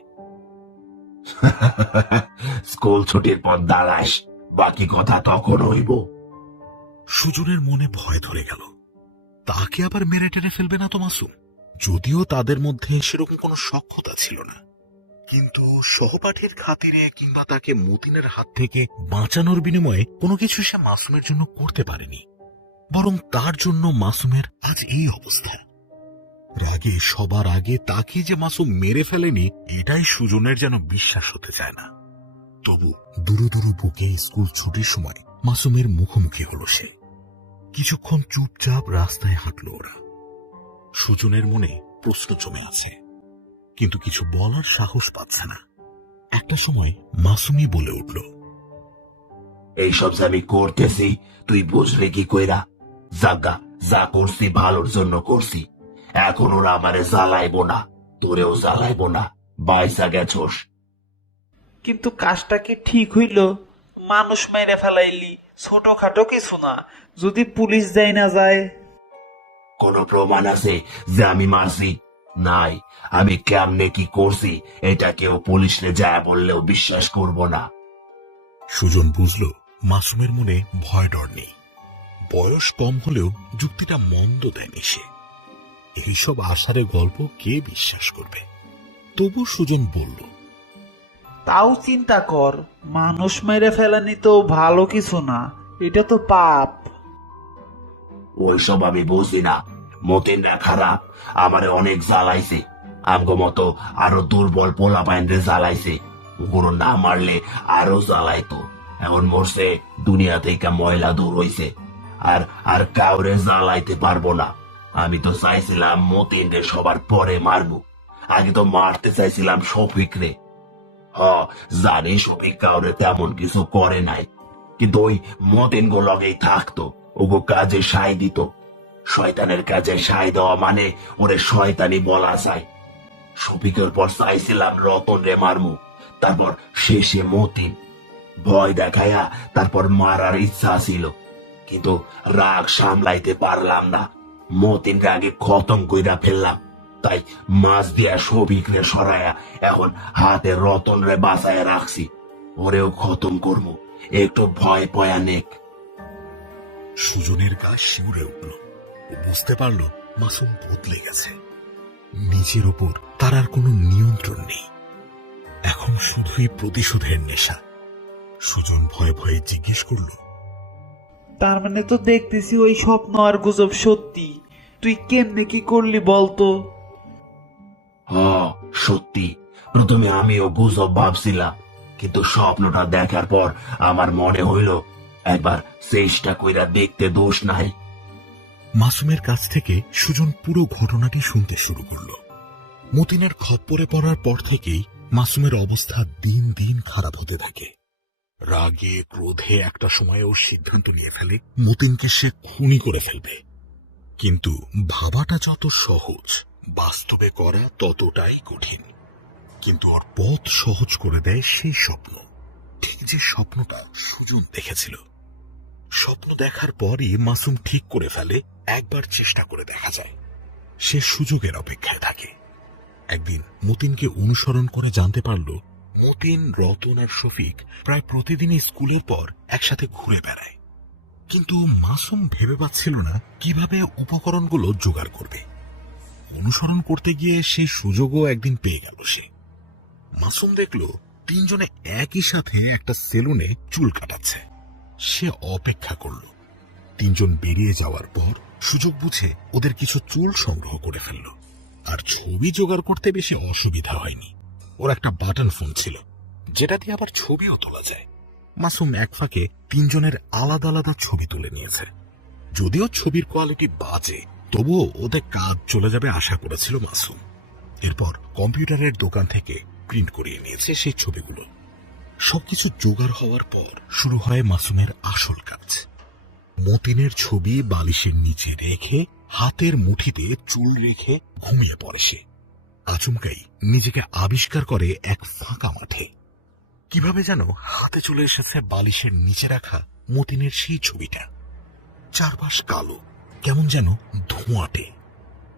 স্কুল ছুটির পর দাঁড়াস, বাকি কথা তখন হইব। সুজনের মনে ভয় ধরে গেল। তাকে আবার মেরে টেনে ফেলবে না তো মাসুম? যদিও তাদের মধ্যে সেরকম কোনো সখ্যতা ছিল না, কিন্তু সহপাঠীর খাতিরে কিংবা তাকে মতিনের হাত থেকে বাঁচানোর বিনিময়ে কোনো কিছু সে মাসুমের জন্য করতে পারেনি। বরং তার জন্য মাসুমের আজ এই অবস্থা। রাগে সবার আগে তাকে যে মাসুম মেরে ফেলেনি, এটাই সুজনের যেন বিশ্বাস হতে চায় না। তবু দুরু দুরু বুকে স্কুল ছুটির সময় মাসুমের মুখোমুখি হলো সে। কিছুক্ষণ চুপচাপ রাস্তায় হাঁটল ওরা। সুজনের মনে প্রশ্ন জমে আছে, কিন্তু কিছু বলার সাহস পাচ্ছে না। একটা সময় মাসুমই বলে উঠল, এইসব যে আমি করতেছি তুই বুঝলি কি কইরা? জাগা যা করছি ভালোর জন্য করছি। এখন ওরা আমারে জ্বালাইব না, তোরেও জ্বালাইব না, বাইসা গেছোস। কিন্তু কাজটা কি ঠিক হইল? মানুষ মেরে ফেলাইলি, ছোটখাটো কিছু না। যদি পুলিশ যায় না যায়? কোনো প্রমাণ আছে যে আমি মারছি? নাই। আমি কেমনে কি করছি এটা কেউ পুলিশে যায় বললেও বিশ্বাস করব না। সুজন বুঝল মাসুমের মনে ভয় ডর নেই। বয়স কম হলেও যুক্তিটা মন্দ দেয়নি সে। এইসব আষাঢ়ে গল্প কে বিশ্বাস করবে? তবু সুজন বলল, তাও চিন্তা কর, মানুষ মেরে ফেলানি তো ভালো কিছু না, এটা তো পাপ। ওইসব আমি বুঝি না। মতিনরা খারাপ, আমারে অনেক জ্বালাইছে। আমগো মতো আরো দুর্বল পোলা পাইনরে জ্বালাইছে। ওগুলো না মারলে আরো জ্বালাইতো। এখন মরছে, দুনিয়া থেকে ময়লা দূর হইছে, আর আর কাউরে জ্বালাইতে পারবো না। আমি তো চাইছিলাম মতিনরে সবার পরে মারবো। আগে তো মারতে চাইছিলাম শফিকরে। জানি শফিক কাউরে তেমন কিছু করে নাই, কিন্তু ওই মতিন গো লগেই থাকতো, ওগো কাজে সাই দিত। শয়তানের কাজে সাই দেওয়া মানে ওরে শয়তানি বলা যায়। শফিকের পর চাইছিলাম রতন রে মারমু, তারপর শেষে মতিন। ভয় দেখাইয়া তারপর মারার ইচ্ছা ছিল, কিন্তু রাগ সামলাইতে পারলাম না। মতিন রাগে খতম কইরা ফেললাম। তাই মাছ দিয়া শফিক রে সরাইয়া এখন হাতে রতন রে বাঁচাইয়া রাখছি। ওরেও খতম করবো, একটু ভয় পয়া নেক। সুজনের গা শিউরে উঠল। ও বুঝতে পারল মাসুম বদলে গেছে। নিজের উপর তার আর কোনো নিয়ন্ত্রণ নেই, এখন শুধুই প্রতিশোধের নেশা। সুজন ভয়ে ভয়ে জিজ্ঞেস করল, তার মানে তো দেখতেছি ওই স্বপ্ন আর গুজব সত্যি। তুই কেমনে কি করলি বলতো? সত্যি, প্রথমে আমিও গুজব ভাবছিলাম, কিন্তু স্বপ্নটা দেখার পর আমার মনে হইল একবার চেষ্টা কইরা দেখতে দোষ নাই। মাসুমের কাছ থেকে সুজন পুরো ঘটনাটি শুনতে শুরু করল। মতিনের খপ্পরে পড়ার পর থেকেই মাসুমের অবস্থা দিন দিন খারাপ হতে থাকে। রাগে ক্রোধে একটা সময় ও সিদ্ধান্ত নিয়ে ফেলে মতিনকে সে খুনি করে ফেলবে। কিন্তু ভাবাটা যত সহজ, বাস্তবে করা ততটাই কঠিন। কিন্তু ওর পথ সহজ করে দেয় সেই স্বপ্ন, ঠিক যে স্বপ্নটা সুজন দেখেছিল। স্বপ্ন দেখার পরই মাসুম ঠিক করে ফেলে একবার চেষ্টা করে দেখা যায়। সে সুযোগের অপেক্ষায় থাকে। একদিন মতিনকে অনুসরণ করে জানতে পারল মতিন, রতন আর শফিক প্রায় প্রতিদিনই স্কুলের পর একসাথে ঘুরে বেড়ায়। কিন্তু মাসুম ভেবে পাচ্ছিল না কিভাবে উপকরণগুলো জোগাড় করবে। অনুসরণ করতে গিয়ে সেই সুযোগও একদিন পেয়ে গেল সে। মাসুম দেখল তিনজনে একই সাথে একটা সেলুনে চুল কাটাচ্ছে। সে অপেক্ষা করল। তিনজন বেরিয়ে যাওয়ার পর সুযোগ বুঝে ওদের কিছু চুল সংগ্রহ করে ফেলল। আর ছবি জোগাড় করতে বেশি অসুবিধা হয়নি। ওর একটা বাটন ফোন ছিল, যেটা দিয়ে আবার ছবিও তোলা যায়। মাসুম এক ফাঁকে তিনজনের আলাদা আলাদা ছবি তুলে নিয়েছে। যদিও ছবির কোয়ালিটি বাজে, তবুও ওদের কাজ চলে যাবে আশা করেছিল মাসুম। এরপর কম্পিউটারের দোকান থেকে প্রিন্ট করিয়ে নিয়েছে সেই ছবিগুলো। সবকিছু জোগাড় হওয়ার পর শুরু হয় মাসুমের আসল কাজ। মতিনের ছবি বালিশের নিচে রেখে হাতের মুঠিতে চুল রেখে ঘুমিয়ে পড়ে সে। আচমকাই নিজেকে আবিষ্কার করে এক ফাঁকা মাঠে। কিভাবে যেন হাতে চলে এসেছে বালিশের নিচে রাখা মতিনের সেই ছবিটা। চারপাশ কালো, কেমন যেন ধোঁয়াটে।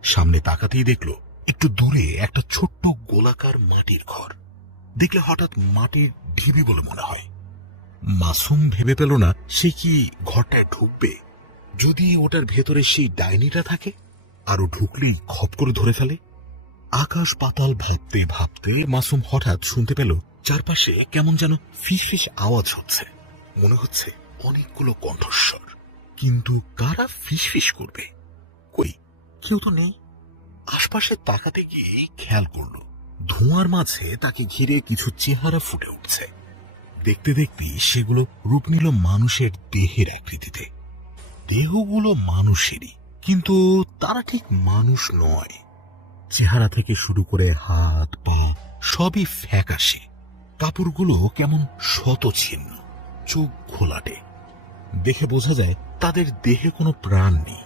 সামনে তাকাতেই দেখলো একটু দূরে একটা ছোট্ট গোলাকার মাটির ঘর। দেখলে হঠাৎ মাটির ঢিবি বলে মনে হয়। মাসুম ভেবে পেল না সে কি ঘরটায় ঢুকবে। যদি ওটার ভেতরে সেই ডাইনিটা থাকে, আরো ঢুকলেই খপ করে ধরে ফেলে। আকাশ পাতাল ভাবতে ভাবতে মাসুম হঠাৎ শুনতে পেল চারপাশে কেমন যেন ফিসফিস আওয়াজ হচ্ছে। মনে হচ্ছে অনেকগুলো কণ্ঠস্বর, কিন্তু কারা ফিসফিস করবে? কই, কেউ তো নেই। আশপাশে তাকাতে গিয়ে খেয়াল করল ধোঁয়ার মাঝে তাকে ঘিরে কিছু চেহারা ফুটে উঠছে। দেখতে দেখতে সেগুলো রূপ নিল মানুষের দেহের আকৃতিতে। দেহগুলো মানুষেরই, কিন্তু তারা ঠিক মানুষ নয়। চেহারা থেকে শুরু করে হাত পা সবই ফ্যাকাশে। কাপড়গুলো কেমন শতছিন্ন, চোখ ঘোলাটে। দেখে বোঝা যায় তাদের দেহে কোনো প্রাণ নেই।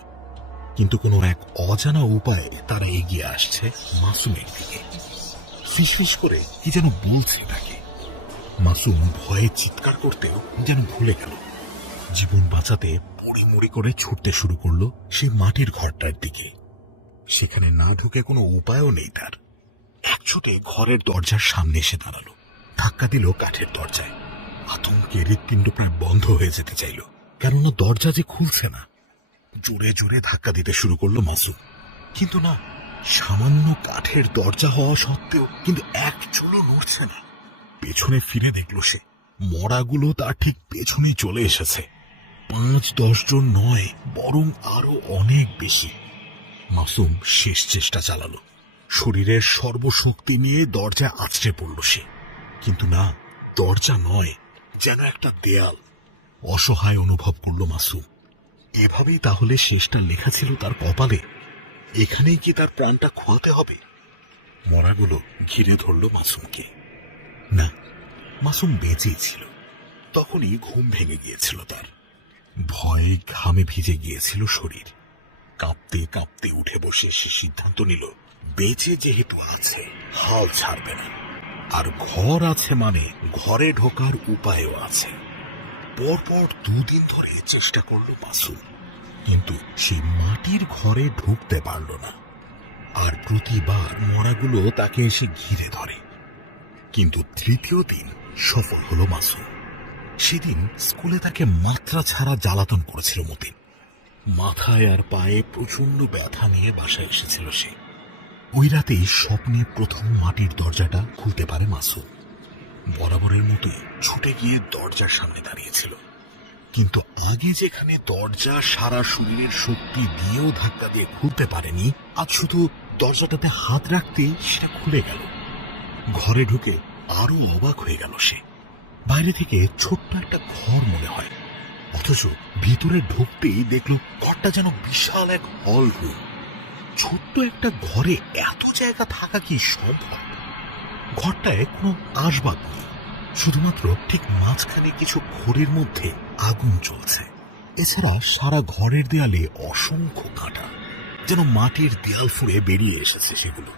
কিন্তু কোনো এক অজানা উপায়ে তারা এগিয়ে আসছে মাসুমের দিকে। ফিসফিস করে কি যেন বলছে তাকে। মাসুম ভয়ে চিৎকার করতেও যেন ভুলে গেল। জীবন বাঁচাতে পড়িমড়ি করে ছুটতে শুরু করলো সে মাটির ঘরটার দিকে। সেখানে না ঢুকে কোনো উপায়ও নেই তার। এক ছুটে ঘরের দরজার সামনে এসে দাঁড়ালো। ধাক্কা দিল কাঠের দরজায়। আতঙ্কে হৃৎপিণ্ড প্রায় বন্ধ হয়ে যেতে চাইল, কেননা দরজা যে খুলছে না। জোরে জোরে ধাক্কা দিতে শুরু করলো মাসুম, কিন্তু না, সামান্য কাঠের দরজা হওয়া সত্ত্বেও কিন্তু এক চুলও নড়ছে না। পেছনে ফিরে দেখল সে মরাগুলো তার ঠিক পেছনেই চলে এসেছে। ৫-১০ জন নয়, বরং আরো অনেক বেশি। মাসুম শেষ চেষ্টা চালালো। শরীরের সর্বশক্তি নিয়ে দরজা আছড়ে পড়ল সে, কিন্তু না, দরজা নয়, যেন একটা দেয়াল। অসহায় অনুভব করল মাসুম। এভাবেই তাহলে শেষটা লেখা ছিল তার কপালে? এখানেই কি তার প্রাণটা খোয়াতে হবে? মরাগুলো ঘিরে ধরল মাসুমকে। না, মাসুম বেঁচেই ছিল। তখনই ঘুম ভেঙে গিয়েছিল তার। ভয়ে ঘামে ভিজে গিয়েছিল শরীর। কাঁপতে কাঁপতে উঠে বসে সে সিদ্ধান্ত নিল, বেঁচে যেহেতু আছে হাল ছাড়বে না। আর ঘর আছে মানে ঘরে ঢোকার উপায়ও আছে। পরপর 2 দিন ধরে চেষ্টা করল মাসুম, কিন্তু সেই মাটির ঘরে ঢুকতে পারল না। আর প্রতিবার মরাগুলো তাকে এসে ঘিরে ধরে। কিন্তু 3য় দিন সফল হলো মাসুম। সেদিন স্কুলে তাকে মাত্রা ছাড়া জ্বালাতন করেছিল মতিন। মাথায় আর পায়ে প্রচন্ড ব্যথা নিয়ে বাসায় এসেছিল সে। ওই রাতেই স্বপ্নে প্রথম মাটির দরজাটা খুলতে পারে মাসুম। বরাবরের মতোই ছুটে গিয়ে দরজার সামনে দাঁড়িয়েছিল। কিন্তু আগে যেখানে দরজা সারা শরীরের শক্তি দিয়েও ধাক্কা দিয়ে খুলতে পারেনি, আজ শুধু দরজাটাতে হাত রাখতেই সেটা খুলে গেল। ঘরে ঢুকে আরো অবাক হয়ে গেল সে। বাইরে থেকে ছোট্ট একটা ঘর মনে হয়, অথচ ভিতরে ঢুকতেই দেখল ঘরটা যেন বিশাল এক হল রুম। ছোট্ট একটা ঘরে এত জায়গা থাকা কি সম্ভব? ঘরটায় কোনো আসবাব নেই, শুধুমাত্র ঠিক মাঝখানে কিছু ঘরের মধ্যে আগুন জ্বলছে। এছাড়া সারা ঘরের দেয়ালে অসংখ্য কাঁটা, যেন মাটির দেয়াল ফুঁড়ে বেরিয়ে এসেছে সেগুলো।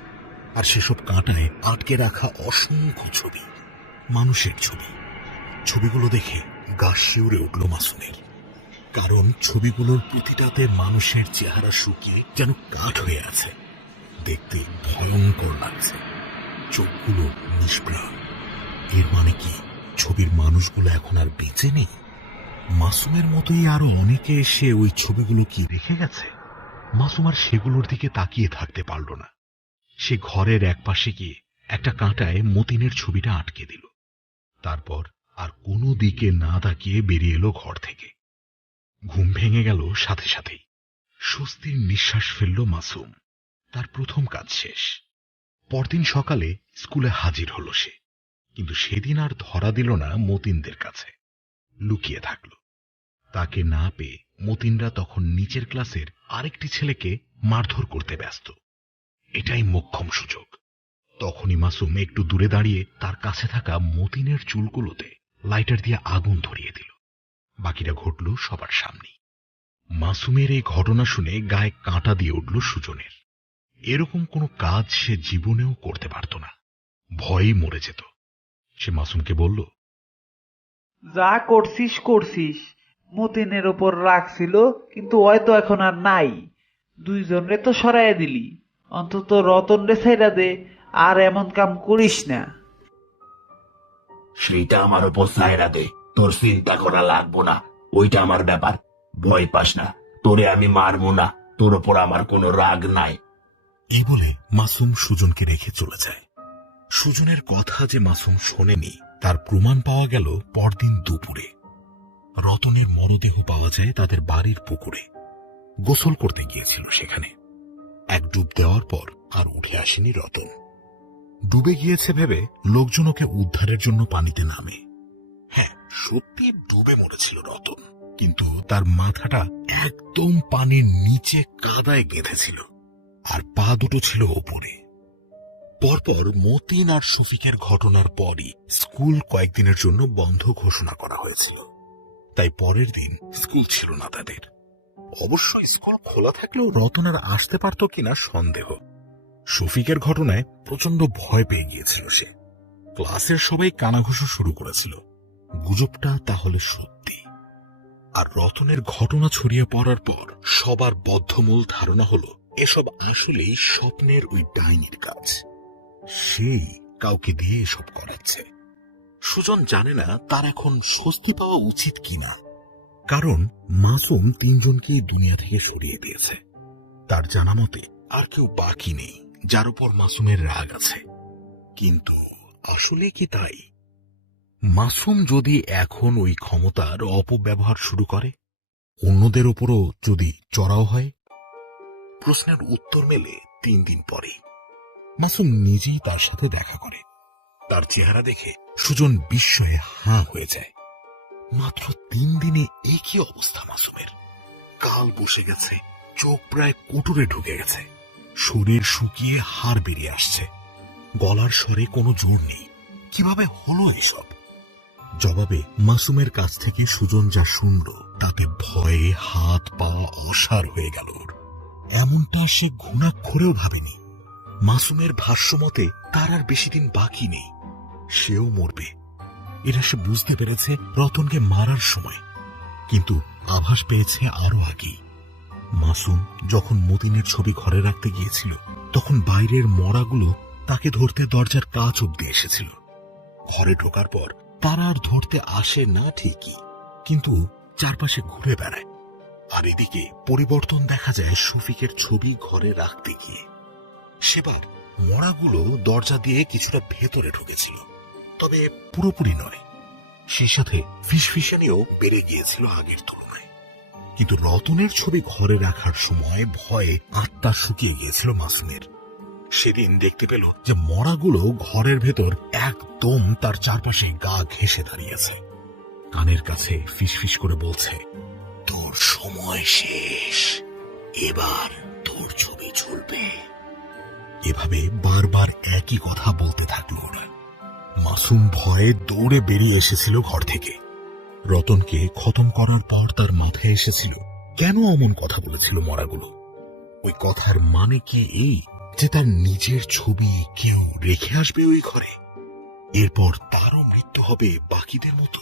আর সেসব কাঁটায় আটকে রাখা অসংখ্য ছবি, মানুষের ছবি। ছবিগুলো দেখে গা শিউরে উঠল মাসুমের, কারণ ছবিগুলোর প্রতিটাতে মানুষের চেহারা শুকিয়ে যেন কাঠ হয়ে আছে। দেখতে ভয়ঙ্কর লাগছে, চোখগুলো নিষ্প্রাণ। এর মানে কি ছবির মানুষগুলো এখন আর বেঁচে নেই? মাসুমের মতোই আরো অনেকে এসে ওই ছবিগুলো কি রেখে গেছে? মাসুম আর সেগুলোর দিকে তাকিয়ে থাকতে পারল না। সে ঘরের একপাশে গিয়ে একটা কাঁটায় মতিনের ছবিটা আটকে দিল। তারপর আর কোনো দিকে না তাকিয়ে বেরিয়ে এলো ঘর থেকে। ঘুম ভেঙে গেল সাথে সাথেই। স্বস্তির নিঃশ্বাস ফেলল মাসুম। তার প্রথম কাজ শেষ। পরদিন সকালে স্কুলে হাজির হলো সে, কিন্তু সেদিন আর ধরা দিল না মতিনদের কাছে। লুকিয়ে থাকল। তাকে না পেয়ে মতিনরা তখন নিচের ক্লাসের আরেকটি ছেলেকে মারধর করতে ব্যস্ত। এটাই মোক্ষম সুযোগ। তখনই মাসুম একটু দূরে দাঁড়িয়ে তার কাছে থাকা মতিনের চুলগুলোতে লাইটার দিয়ে আগুন ধরিয়ে দিল। বাকিটা ঘটল সবার সামনে। মাসুমের এই ঘটনা শুনে গায়ে কাঁটা দিয়ে উঠল সুজনের। এরকম কোনো কাজ সে জীবনেও করতে পারত না, ভয়েই মরে যেত। সে মাসুমকে বলল, যা করছিস করছিস, মতিনের ওপর রাখছিল, কিন্তু হয়তো এখন আর নাই। 2 জনরে তো সরাইয়া দিলি, অন্তত রতন রে ছাইড়া দে, আর এমন কাম করিস না। সেইটা আমার উপর সায়রা দে, তোর চিন্তা করা লাগবো না, ওইটা আমার ব্যাপার। ভয় পাস না, তোরে আমি মারবো না, তোর ওপর আমার কোনো রাগ নাই। এই বলে মাসুম সুজনকে রেখে চলে যায়। সুজনের কথা যে মাসুম শোনেনি তার প্রমাণ পাওয়া গেল পরদিন দুপুরে। রতনের মরদেহ পাওয়া যায় তাদের বাড়ির পুকুরে। গোসল করতে গিয়েছিল সেখানে। এক ডুব দেওয়ার পর আর উঠে আসেনি রতন। ডুবে গিয়েছে ভেবে লোকজন ওকে উদ্ধারের জন্য পানিতে নামে। হ্যাঁ, সত্যি ডুবে মরেছিল রতন, কিন্তু তার মাথাটা একদম পানির নিচে কাদায় গেঁথেছিল, আর পা দুটো ছিল ওপরে। পরপর মতিন আর শফিকের ঘটনার পরই স্কুল কয়েকদিনের জন্য বন্ধ ঘোষণা করা হয়েছিল। তাই পরের দিন স্কুল ছিল না তাদের। অবশ্যই স্কুল খোলা থাকলেও রতন আর আসতে পারত কিনা সন্দেহ। শফিকের ঘটনায় প্রচন্ড ভয় পেয়ে গিয়েছিল সে। ক্লাসের সবাই কানাঘুষো শুরু করেছিল, গুজবটা তাহলে সত্যি। আর রতনের ঘটনা ছড়িয়ে পড়ার পর সবার বদ্ধমূল ধারণা হলো এসব আসলেই স্বপ্নের ওই ডাইনির কাজ। সেই কাউকে দিয়ে এসব করাচ্ছে। সুজন জানে না তার এখন স্বস্তি পাওয়া উচিত কিনা, কারণ মাসুম 3 জনকে দুনিয়া থেকে সরিয়ে দিয়েছে। তার জানা মতে আর কেউ বাকি নেই যার উপর মাসুমের রাগ আছে। কিন্তু আসলে কি তাই? মাসুম যদি এখন ওই ক্ষমতার অপব্যবহার শুরু করে, অন্যদের উপরও যদি চড়াও হয়, প্রশ্নের উত্তর মেলে 3 দিন পরে। মাসুম নিজেই তার সাথে দেখা করে। তার চেহারা দেখে সুজন বিস্ময়ে হাঁ হয়ে যায়। মাত্র 3 দিনে এই কি অবস্থা মাসুমের! গাল বসে গেছে, চোখ প্রায় কোটরে ঢুকে গেছে, শরীর শুকিয়ে হাড় বেরিয়ে আসছে, গলার স্বরে কোনো জোর নেই। কিভাবে হলো এসব? জবাবে মাসুমের কাছ থেকে সুজন যা শুনল তাতে ভয়ে হাত পা অসাড় হয়ে গেল ওর। এমনটা সে ঘুণাক্ষরেও ভাবেনি। মাসুমের ভাষ্যমতে তার আর বেশি দিন বাকি নেই, সেও মরবে। এটা সে বুঝতে পেরেছে রতনকে মারার সময়, কিন্তু আভাস পেয়েছে আরো আগে। মাসুম যখন মতিনের ছবি ঘরে রাখতে গিয়েছিল তখন বাইরের মরাগুলো তাকে ধরতে দরজার কাছ অব্দি এসেছিল। ঘরে ঢোকার পর তারা আর ধরতে আসে না ঠিকই, কিন্তু চারপাশে ঘুরে বেড়ায়। আর এদিকে পরিবর্তন দেখা যায় শফিকের ছবি ঘরে রাখতে গিয়ে। সেবার মরাগুলো দরজা দিয়ে কিছুটা ভেতরে ঢুকেছিল, তবে পুরোপুরি নয়। সেই সাথে ফিসফিসানিও বেড়ে গিয়েছিল আগের তুলনায়। কিন্তু রতনের ছবি ঘরে রাখার সময় ভয়ে আত্মা শুকিয়ে গিয়েছিল মাসুমের। সেদিন দেখতে পেল যে মরাগুলো ঘরের ভেতর একদম তার চারপাশে গা ঘেঁষে দাঁড়িয়েছে। কানের কাছে ফিসফিস করে বলছে, তোর সময় শেষ, এবার তোর ছবি ঝুলবে। এভাবে বারবার একই কথা বলতে থাকলো ওরা। মাসুম ভয়ে দৌড়ে বেরিয়ে এসেছিল ঘর থেকে। রতনকে খতম করার পর তার মাথায় এসেছিল কেন অমন কথা বলেছিল মরাগুলো। ওই কথার মানে কি এই যে তার নিজের ছবি কেউ রেখে আসবে ওই ঘরে, এরপর তারও মৃত্যু হবে বাকিদের মতো।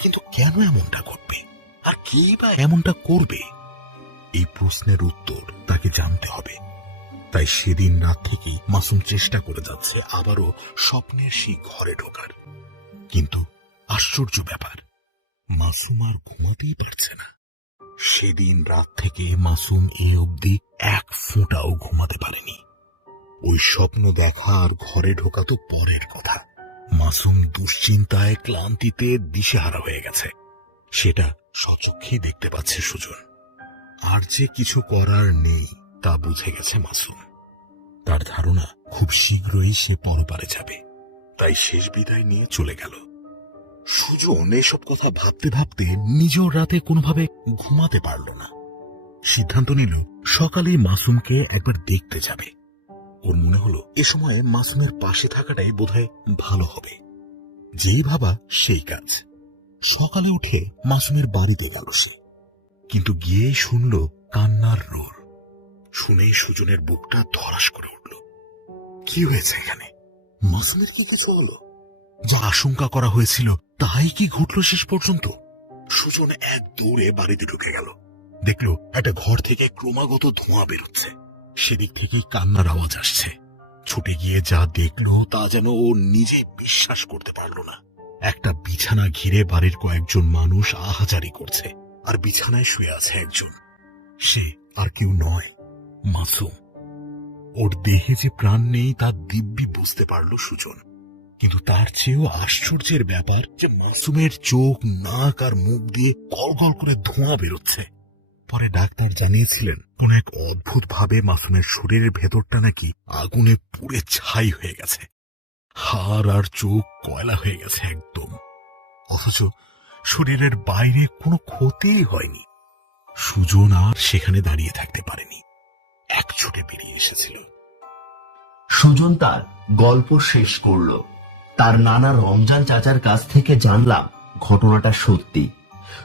কিন্তু কেন এমনটা ঘটবে, আর কি বা এমনটা করবে? এই প্রশ্নের উত্তর তাকে জানতে হবে। তাই সেদিন রাত থেকেই মাসুম চেষ্টা করে যাচ্ছে আবারও স্বপ্নের সেই ঘরে ঢোকার। কিন্তু আশ্চর্য ব্যাপার, মাসুম আর ঘুমাতেই পারছে না। সেদিন রাত থেকে মাসুম এ অবধি এক ফোঁটাও ঘুমাতে পারেনি। ওই স্বপ্ন দেখা আর ঘরে ঢোকা তো পরের কথা। মাসুম দুশ্চিন্তায় ক্লান্তিতে দিশেহারা হয়ে গেছে। সেটা স্বচক্ষেই দেখতে পাচ্ছে সুজন। আর যে কিছু করার নেই তা বুঝে গেছে মাসুম। তার ধারণা খুব শীঘ্রই সে পরপারে যাবে, তাই শেষ বিদায় নিয়ে চলে গেল। সুজন এসব কথা ভাবতে ভাবতে নিজেও রাতে কোনোভাবে ঘুমাতে পারল না। সিদ্ধান্ত নিল সকালে মাসুমকে একবার দেখতে যাবে। ওর মনে হলো এ সময় মাসুমের পাশে থাকাটাই বোধহয় ভালো হবে। যেই ভাবা সেই কাজ। সকালে উঠে মাসুমের বাড়িতে গেল সে, কিন্তু গিয়েই শুনল কান্নার রোর। শুনেই সুজনের বুকটা ধড়াস করে উঠল। কি হয়েছে এখানে? মাসুমের কি কিছু হলো? যা আশঙ্কা করা হয়েছিল তাই কি ঘটল শেষ পর্যন্ত? সুজন এক দৌড়ে বাড়িতে ঢুকে গেল। দেখল একটা ঘর থেকে ক্রমাগত ধোঁয়া বেরোচ্ছে। সেদিক থেকেই কান্নার আওয়াজ আসছে। ছুটে গিয়ে যা দেখল তা যেন ও নিজে বিশ্বাস করতে পারল না। একটা বিছানা ঘিরে বাড়ির কয়েকজন মানুষ আহাজারি করছে, আর বিছানায় শুয়ে আছে একজন। সে আর কেউ নয়, মাসুম। ওর দেহে যে প্রাণ নেই তা দিব্যি বুঝতে পারল সুজন। কিন্তু তার চেয়েও আশ্চর্যের ব্যাপার যে মাসুমের চোখ, নাক আর মুখ দিয়ে গল করে ধোঁয়া বেরোচ্ছে। পরে ডাক্তার জানিয়েছিলেন কোন এক অদ্ভুত ভাবে মাসুমের শরীরের ভেতরটা নাকি আগুনে পুড়ে ছাই হয়ে গেছে। হাড় আর চোখ কয়লা হয়ে গেছে একদম। অথচ শরীরের বাইরে কোনো ক্ষতিই হয়নি। সুজন আর সেখানে দাঁড়িয়ে থাকতে পারেনি, এক ছুটে বেরিয়ে এসেছিল। সুজন তার গল্প শেষ করল। তার নানা রমজান চাচার কাছ থেকে জানলাম ঘটনাটা সত্যি।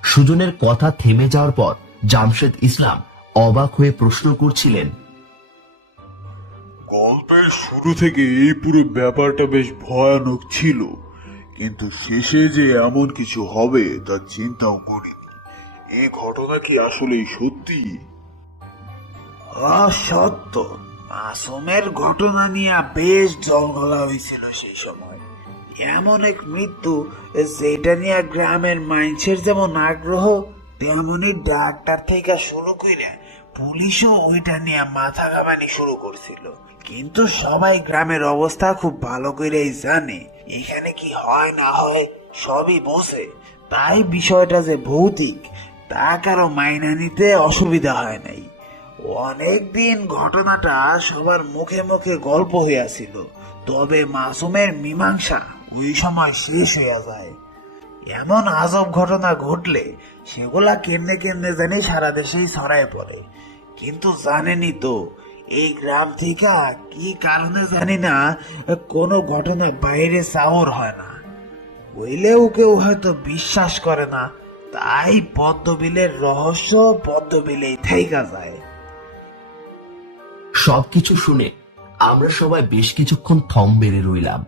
সুজনের কথা থেমে যাওয়ার পর জামশেদ ইসলাম অবাক হয়ে প্রশ্ন করছিলেন, গল্পের শুরু থেকে এই পুরো ব্যাপারটা বেশ ভয়ানক ছিল, কিন্তু শেষে যে এমন কিছু হবে তা চিন্তাও করিনি। এই ঘটনা কি আসলেই সত্যি? সত্য। মাসুমের ঘটনা নিয়ে বেশ জলঘোলা হয়েছিল সেই সময়। এমন এক মৃত্যু যেটা নিয়ে গ্রামের মানুষের যেমন আগ্রহ, তেমনই ডাক্তার থেকে শুরু করে পুলিশও ওইটা নিয়ে মাথা ঘামানি শুরু করছিল। কিন্তু সবাই গ্রামের অবস্থা খুব ভালো করেই জানে, এখানে কি হয় না হয় সবই বোঝে। তাই বিষয়টা যে ভৌতিক তা কারো মাইনা নিতে অসুবিধা হয় নাই। অনেকদিন ঘটনাটা সবার মুখে মুখে গল্প হইয়াছিল, তবে মাসুমের মীমাংসা ওই সময় শেষ হইয়া যায়। এমন আজব ঘটনা ঘটলে সেগুলা কেমনে কেমনে জানি সারা দেশেই ছড়ায় পড়ে। কিন্তু জানেনই তো, এই গ্রাম থেকে কি কারণে জানি না কোনো ঘটনা বাইরে চাওর হয় না, বইলেও কেউ হয়তো বিশ্বাস করে না। তাই পদ্মবিলের রহস্য পদ্মবিলেই থাইকা যায়। সবকিছু শুনে আমরা সবাই বেশ কিছুক্ষণ থম মেরে রইলাম।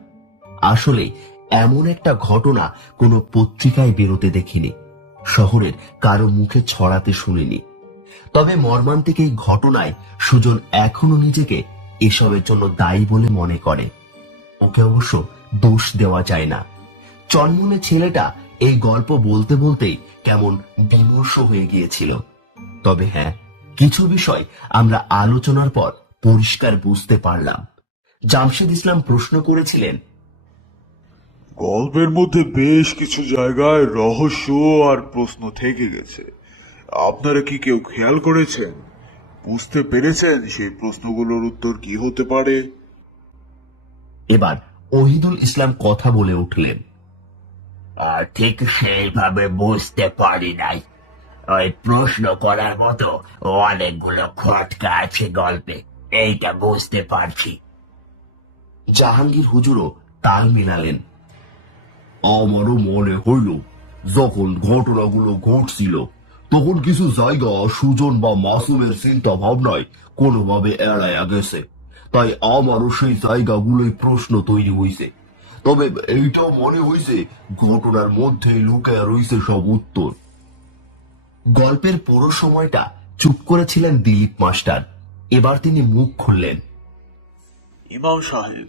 আসলে এমন একটা ঘটনা কোনো পত্রিকায় বেরোতে দেখিনি, শহরের কারো মুখে ছড়াতে শুনিনি। তবে মর্মান্তিক এই ঘটনায় সুজন এখনো নিজেকে এসবের জন্য দায়ী বলে মনে করে। ওকে অবশ্য দোষ দেওয়া যায় না। চনমনে ছেলেটা এই গল্প বলতে বলতেই কেমন বিমর্ষ হয়ে গিয়েছিল। তবে হ্যাঁ, কিছু বিষয় আমরা আলোচনার পর পরিষ্কার বুঝতে পারলাম। জামশেদ ইসলাম প্রশ্ন করেছিলেন, গল্পের মধ্যে বেশ কিছু জায়গায় রহস্য আর প্রশ্ন থেকে গেছে। আপনারা কি কেউ খেয়াল করেছেন, বুঝতে পেরেছেন সেই প্রশ্নগুলোর উত্তর কি হতে পারে? এবার ওহিদুল ইসলাম কথা বলে উঠলেন, ঠিক সেইভাবে বুঝতে পারি নাই। ওই প্রশ্ন করার মতো অনেকগুলো খটকা আছে গল্পে, এইটা বুঝতে পারছি। জাহাঙ্গীর হুজুরও তাল মিলালেন, আমারও মনে হইল যখন ঘটনাগুলো ঘটছিল তখন কিছু জায়গা সুজন বা মাসুমের চিন্তা ভাবনায় কোনোভাবে এড়াইয়া গেছে, তাই আমারও সেই জায়গাগুলোই প্রশ্ন তৈরি হয়েছে। তবে এইটাও মনে হয়েছে ঘটনার মধ্যে লুকায়া রয়েছে সব উত্তর। গল্পের পুরো সময়টা চুপ করেছিলেন দিলীপ মাস্টার। এবার তিনি মুখ খুললেন, ইমাম সাহেব,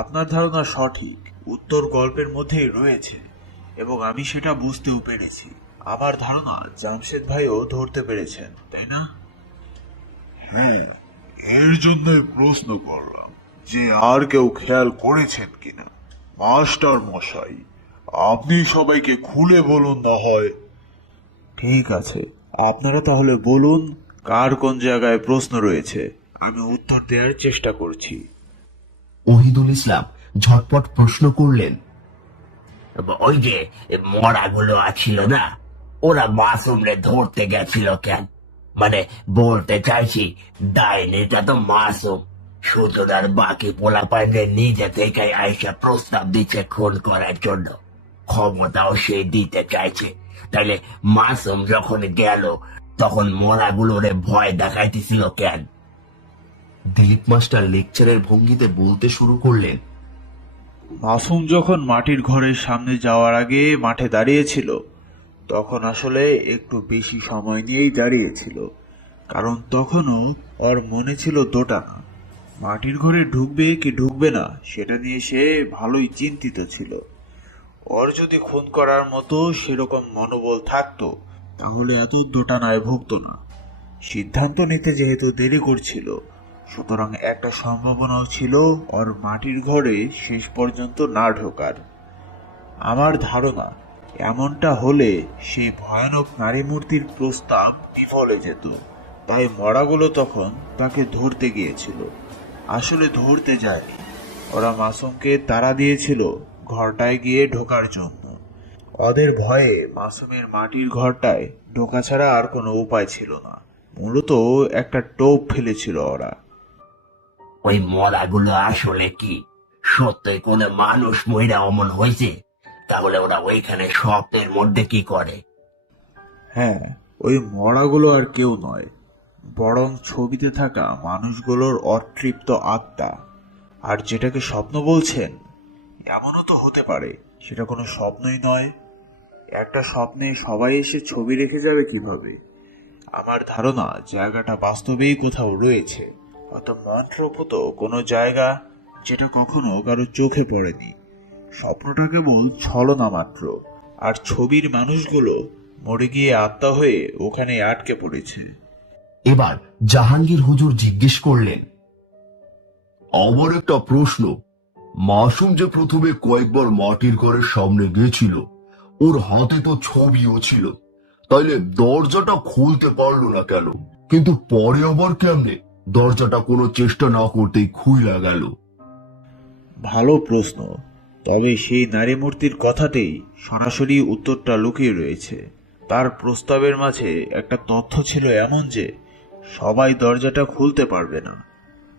আপনার ধারণা সঠিক, উত্তর গল্পের মধ্যেই রয়েছে এবং আমি সেটা বুঝতেও পেরেছি। আমার ধারণা জামশেদ ভাইও ধরতে পেরেছেন, তাই না? হ্যাঁ, এর জন্যই প্রশ্ন করলাম যে আর কেউ খেয়াল করেছেন কিনা। মাস্টার মশাই, আপনি সবাইকে খুলে বলুন না হয়। ঠিক আছে, আপনারা তাহলে বলুন কার কোন জায়গায় প্রশ্ন রয়েছে, আমি উত্তর দেওয়ার চেষ্টা করছি। ওহিদুল ইসলাম ঝটপট প্রশ্ন করলেন, ওই যে মরাগুলো আছিল না, ওরা মাসুমরে ধরতে গেছিল কেন? মানে বলতে চাইছি, ডাইনিটা তো মাসুম, সুতরাং বাকি পোলাপাইনের নিজে থেকে আইসা প্রস্তাব দিচ্ছে খুন করার জন্য, ক্ষমতাও সে দিতে চাইছে। তাইলে মাসুম যখন গেল তখন মরাগুলোরে ভয় দেখাইতেছিল কেন? দিলীপ মাস্টার লেকচারের ভঙ্গিতে বলতে শুরু করলেন, মাসুম যখন মাটির ঘরের সামনে যাওয়ার আগে মাঠে দাঁড়িয়েছিল তখন আসলে একটু বেশি সময় নিয়েই দাঁড়িয়েছিল, কারণ তখনও ওর মনে ছিল দোটানা। মাটির ঘরে ঢুকবে কি ঢুকবে না সেটা নিয়ে সে ভালোই চিন্তিত ছিল। ওর যদি খুন করার মতো সেরকম মনোবল থাকতো তাহলে এত দোটানায় ভুগতো না। সিদ্ধান্ত নিতে যেহেতু দেরি করছিল, সুতরাং একটা সম্ভাবনাও ছিল ওর মাটির ঘরে শেষ পর্যন্ত না ঢোকার। আমার ধারণা এমনটা হলে সেই ভয়ানক নারী মূর্তির প্রস্তাব বিফলে যেত, তাই মরাগুলো তখন তাকে ধরতে গিয়েছিল, আসলে ধরতে যায়নি। ওরা মাসুমকে তাড়া দিয়েছিল ঘরটায় গিয়ে ঢোকার জন্য। ওদের ভয়ে মাসুমের মাটির ঘরটায় ঢোকা ছাড়া আর কোনো উপায় ছিল না। মূলত একটা টোপ ফেলেছিল ওরা। ওই মরাগুলো আসলে কি সত্যি কোনো মানুষ মহিলা অমন হয়েছে? তাহলে ওরা ওইখানে স্বপ্নের মধ্যে কি করে? হ্যাঁ, ওই মরাগুলো আর কেউ নয়, বরং ছবিতে থাকা মানুষগুলোর অতৃপ্ত আত্মা। আর যেটাকে স্বপ্ন বলছেন, এমনও তো হতে পারে সেটা কোনো স্বপ্নই নয়। একটা স্বপ্নে সবাই এসে ছবি রেখে যাবে কিভাবে? আমার ধারণা জায়গাটা বাস্তবেই কোথাও রয়েছে, হয়তো মন্ত্রপুত কোনো জায়গা যেটা কখনো কারো চোখে পড়েনি। স্বপ্নটা কেবল ছলনা মাত্র, আর ছবির মানুষগুলো মরে গিয়ে আত্মা হয়ে ওখানে আটকে পড়েছে। এবার জাহাঙ্গীর হুজুর জিজ্ঞেস করলেন, আমার একটা প্রশ্ন, মাসুম যে প্রথমে কয়েকবার মাটির ঘরের সামনে গেছিল, ওর হাতে তো ছবিও ছিল, তাইলে দরজাটা খুলতে পারলো না কেন? কিন্তু পরে আবার কেমনে দরজাটা কোনো চেষ্টা না করতেই খুইলা গেল? ভালো প্রশ্ন। তবে সেই নারী মূর্তির কথাতেই সরাসরি উত্তরটা লুকিয়ে রয়েছে। তার প্রস্তাবের মাঝে একটা তথ্য ছিল এমন যে সবাই দরজাটা খুলতে পারবে না।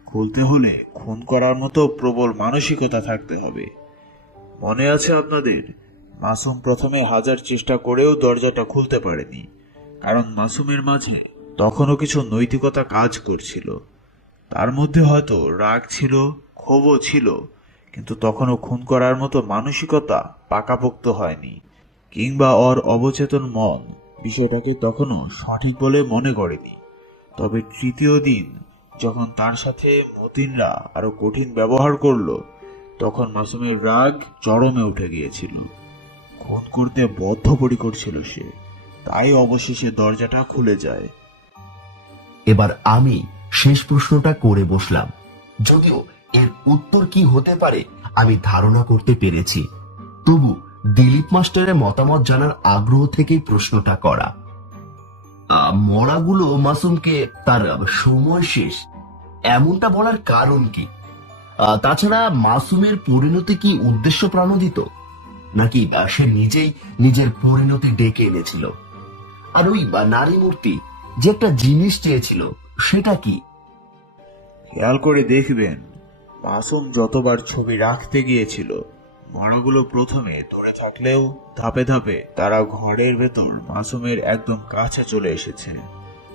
খুলতে হলে খুন করার মতো প্রবল মানসিকতা থাকতে হবে। মনে আছে আপনাদের, মাসুম প্রথমে 1000 চেষ্টা করেও দরজাটা খুলতে পারেনি, কারণ মাসুমের মাঝে তখনও কিছু নৈতিকতা কাজ করছিল। তার মধ্যে হয়তো রাগ ছিল, ক্ষোভও ছিল, কিন্তু তখনও খুন করার মতো মানসিকতা পাকাপোক্ত হয়নি, কিংবা ওর অবচেতন মন বিষয়টাকে তখনও সঠিক বলে মনে করেনি। তবে তৃতীয় দিন যখন তার সাথে মতিনরা আরো কঠিন ব্যবহার করলো, তখন মাসুমের রাগ চরমে উঠে গিয়েছিল। খুন করতে বদ্ধপরিকর ছিল সে, তাই অবশেষে দরজাটা খুলে যায়। এবার আমি শেষ প্রশ্নটা করে বসলাম, যদিও এর উত্তর কি হতে পারে আমি ধারণা করতে পেরেছি। তবু দিলীপ মাস্টারের মতামত জানার আগ্রহ থেকেই প্রশ্নটা করা। মরাগুলো মাসুমকে তার সময় শেষ এমনটা বলার কারণ কি? তাছাড়া মাসুমের পরিণতি কি উদ্দেশ্য প্রণোদিত, নাকি সে নিজেই নিজের পরিণতি ডেকে এনেছিল? আর ওই নারী মূর্তি যে একটা জিনিস চেয়েছিল, সেটা কি? খেয়াল করে দেখবেন, মাসুম যতবার ছবি রাখতে গিয়েছিল, মরাগুলো প্রথমে দূরে থাকলেও ধাপে ধাপে তারা ঘরের ভেতর মাসুমের একদম কাছে চলে এসেছে।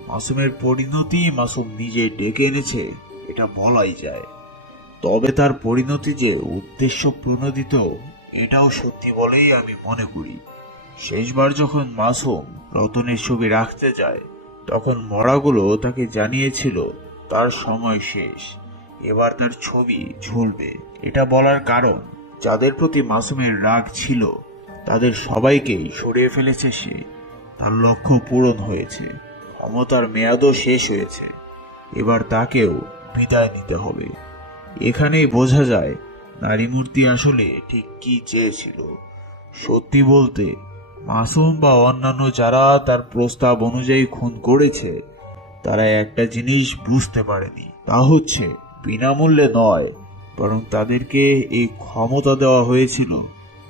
মাসুমের পরিণতি মাসুম নিজে ডেকে এনেছে, এটা বলাই যায়। তবে তার পরিণতি যে উদ্দেশ্য প্রণোদিত, এটাও সত্যি বলেই আমি মনে করি। শেষবার যখন মাসুম রতনের ছবি রাখতে যায়, তখন মরাগুলো তাকে জানিয়েছিল তার সময় শেষ, এবার তার ছবি ঝুলবে। এটা বলার কারণ, যাদের প্রতি মাসুমের রাগ ছিল তাদের সবাইকেই সরিয়ে ফেলেছে সে। তার লক্ষ্য পূরণ হয়েছে, ক্ষমতার মেয়াদও শেষ হয়েছে, এবার তাকেও বিদায় নিতে হবে। এখানেই বোঝা যায় নারী মূর্তি আসলে ঠিক কি চেয়েছিল। সত্যি বলতে, মাসুম বা অন্যান্য যারা তার প্রস্তাব অনুযায়ী খুন করেছে, তারা একটা জিনিস বুঝতে পারেনি, তা হচ্ছে বিনামূল্যে নয়, বরং তাদেরকে এই ক্ষমতা দেওয়া হয়েছিল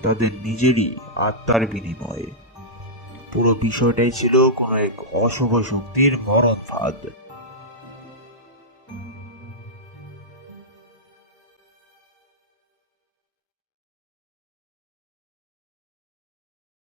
তাদের নিজেরই আত্মার বিনিময়ে। পুরো বিষয়টাই ছিল কোনো এক অশুভ শক্তির মরণ ফাঁদ।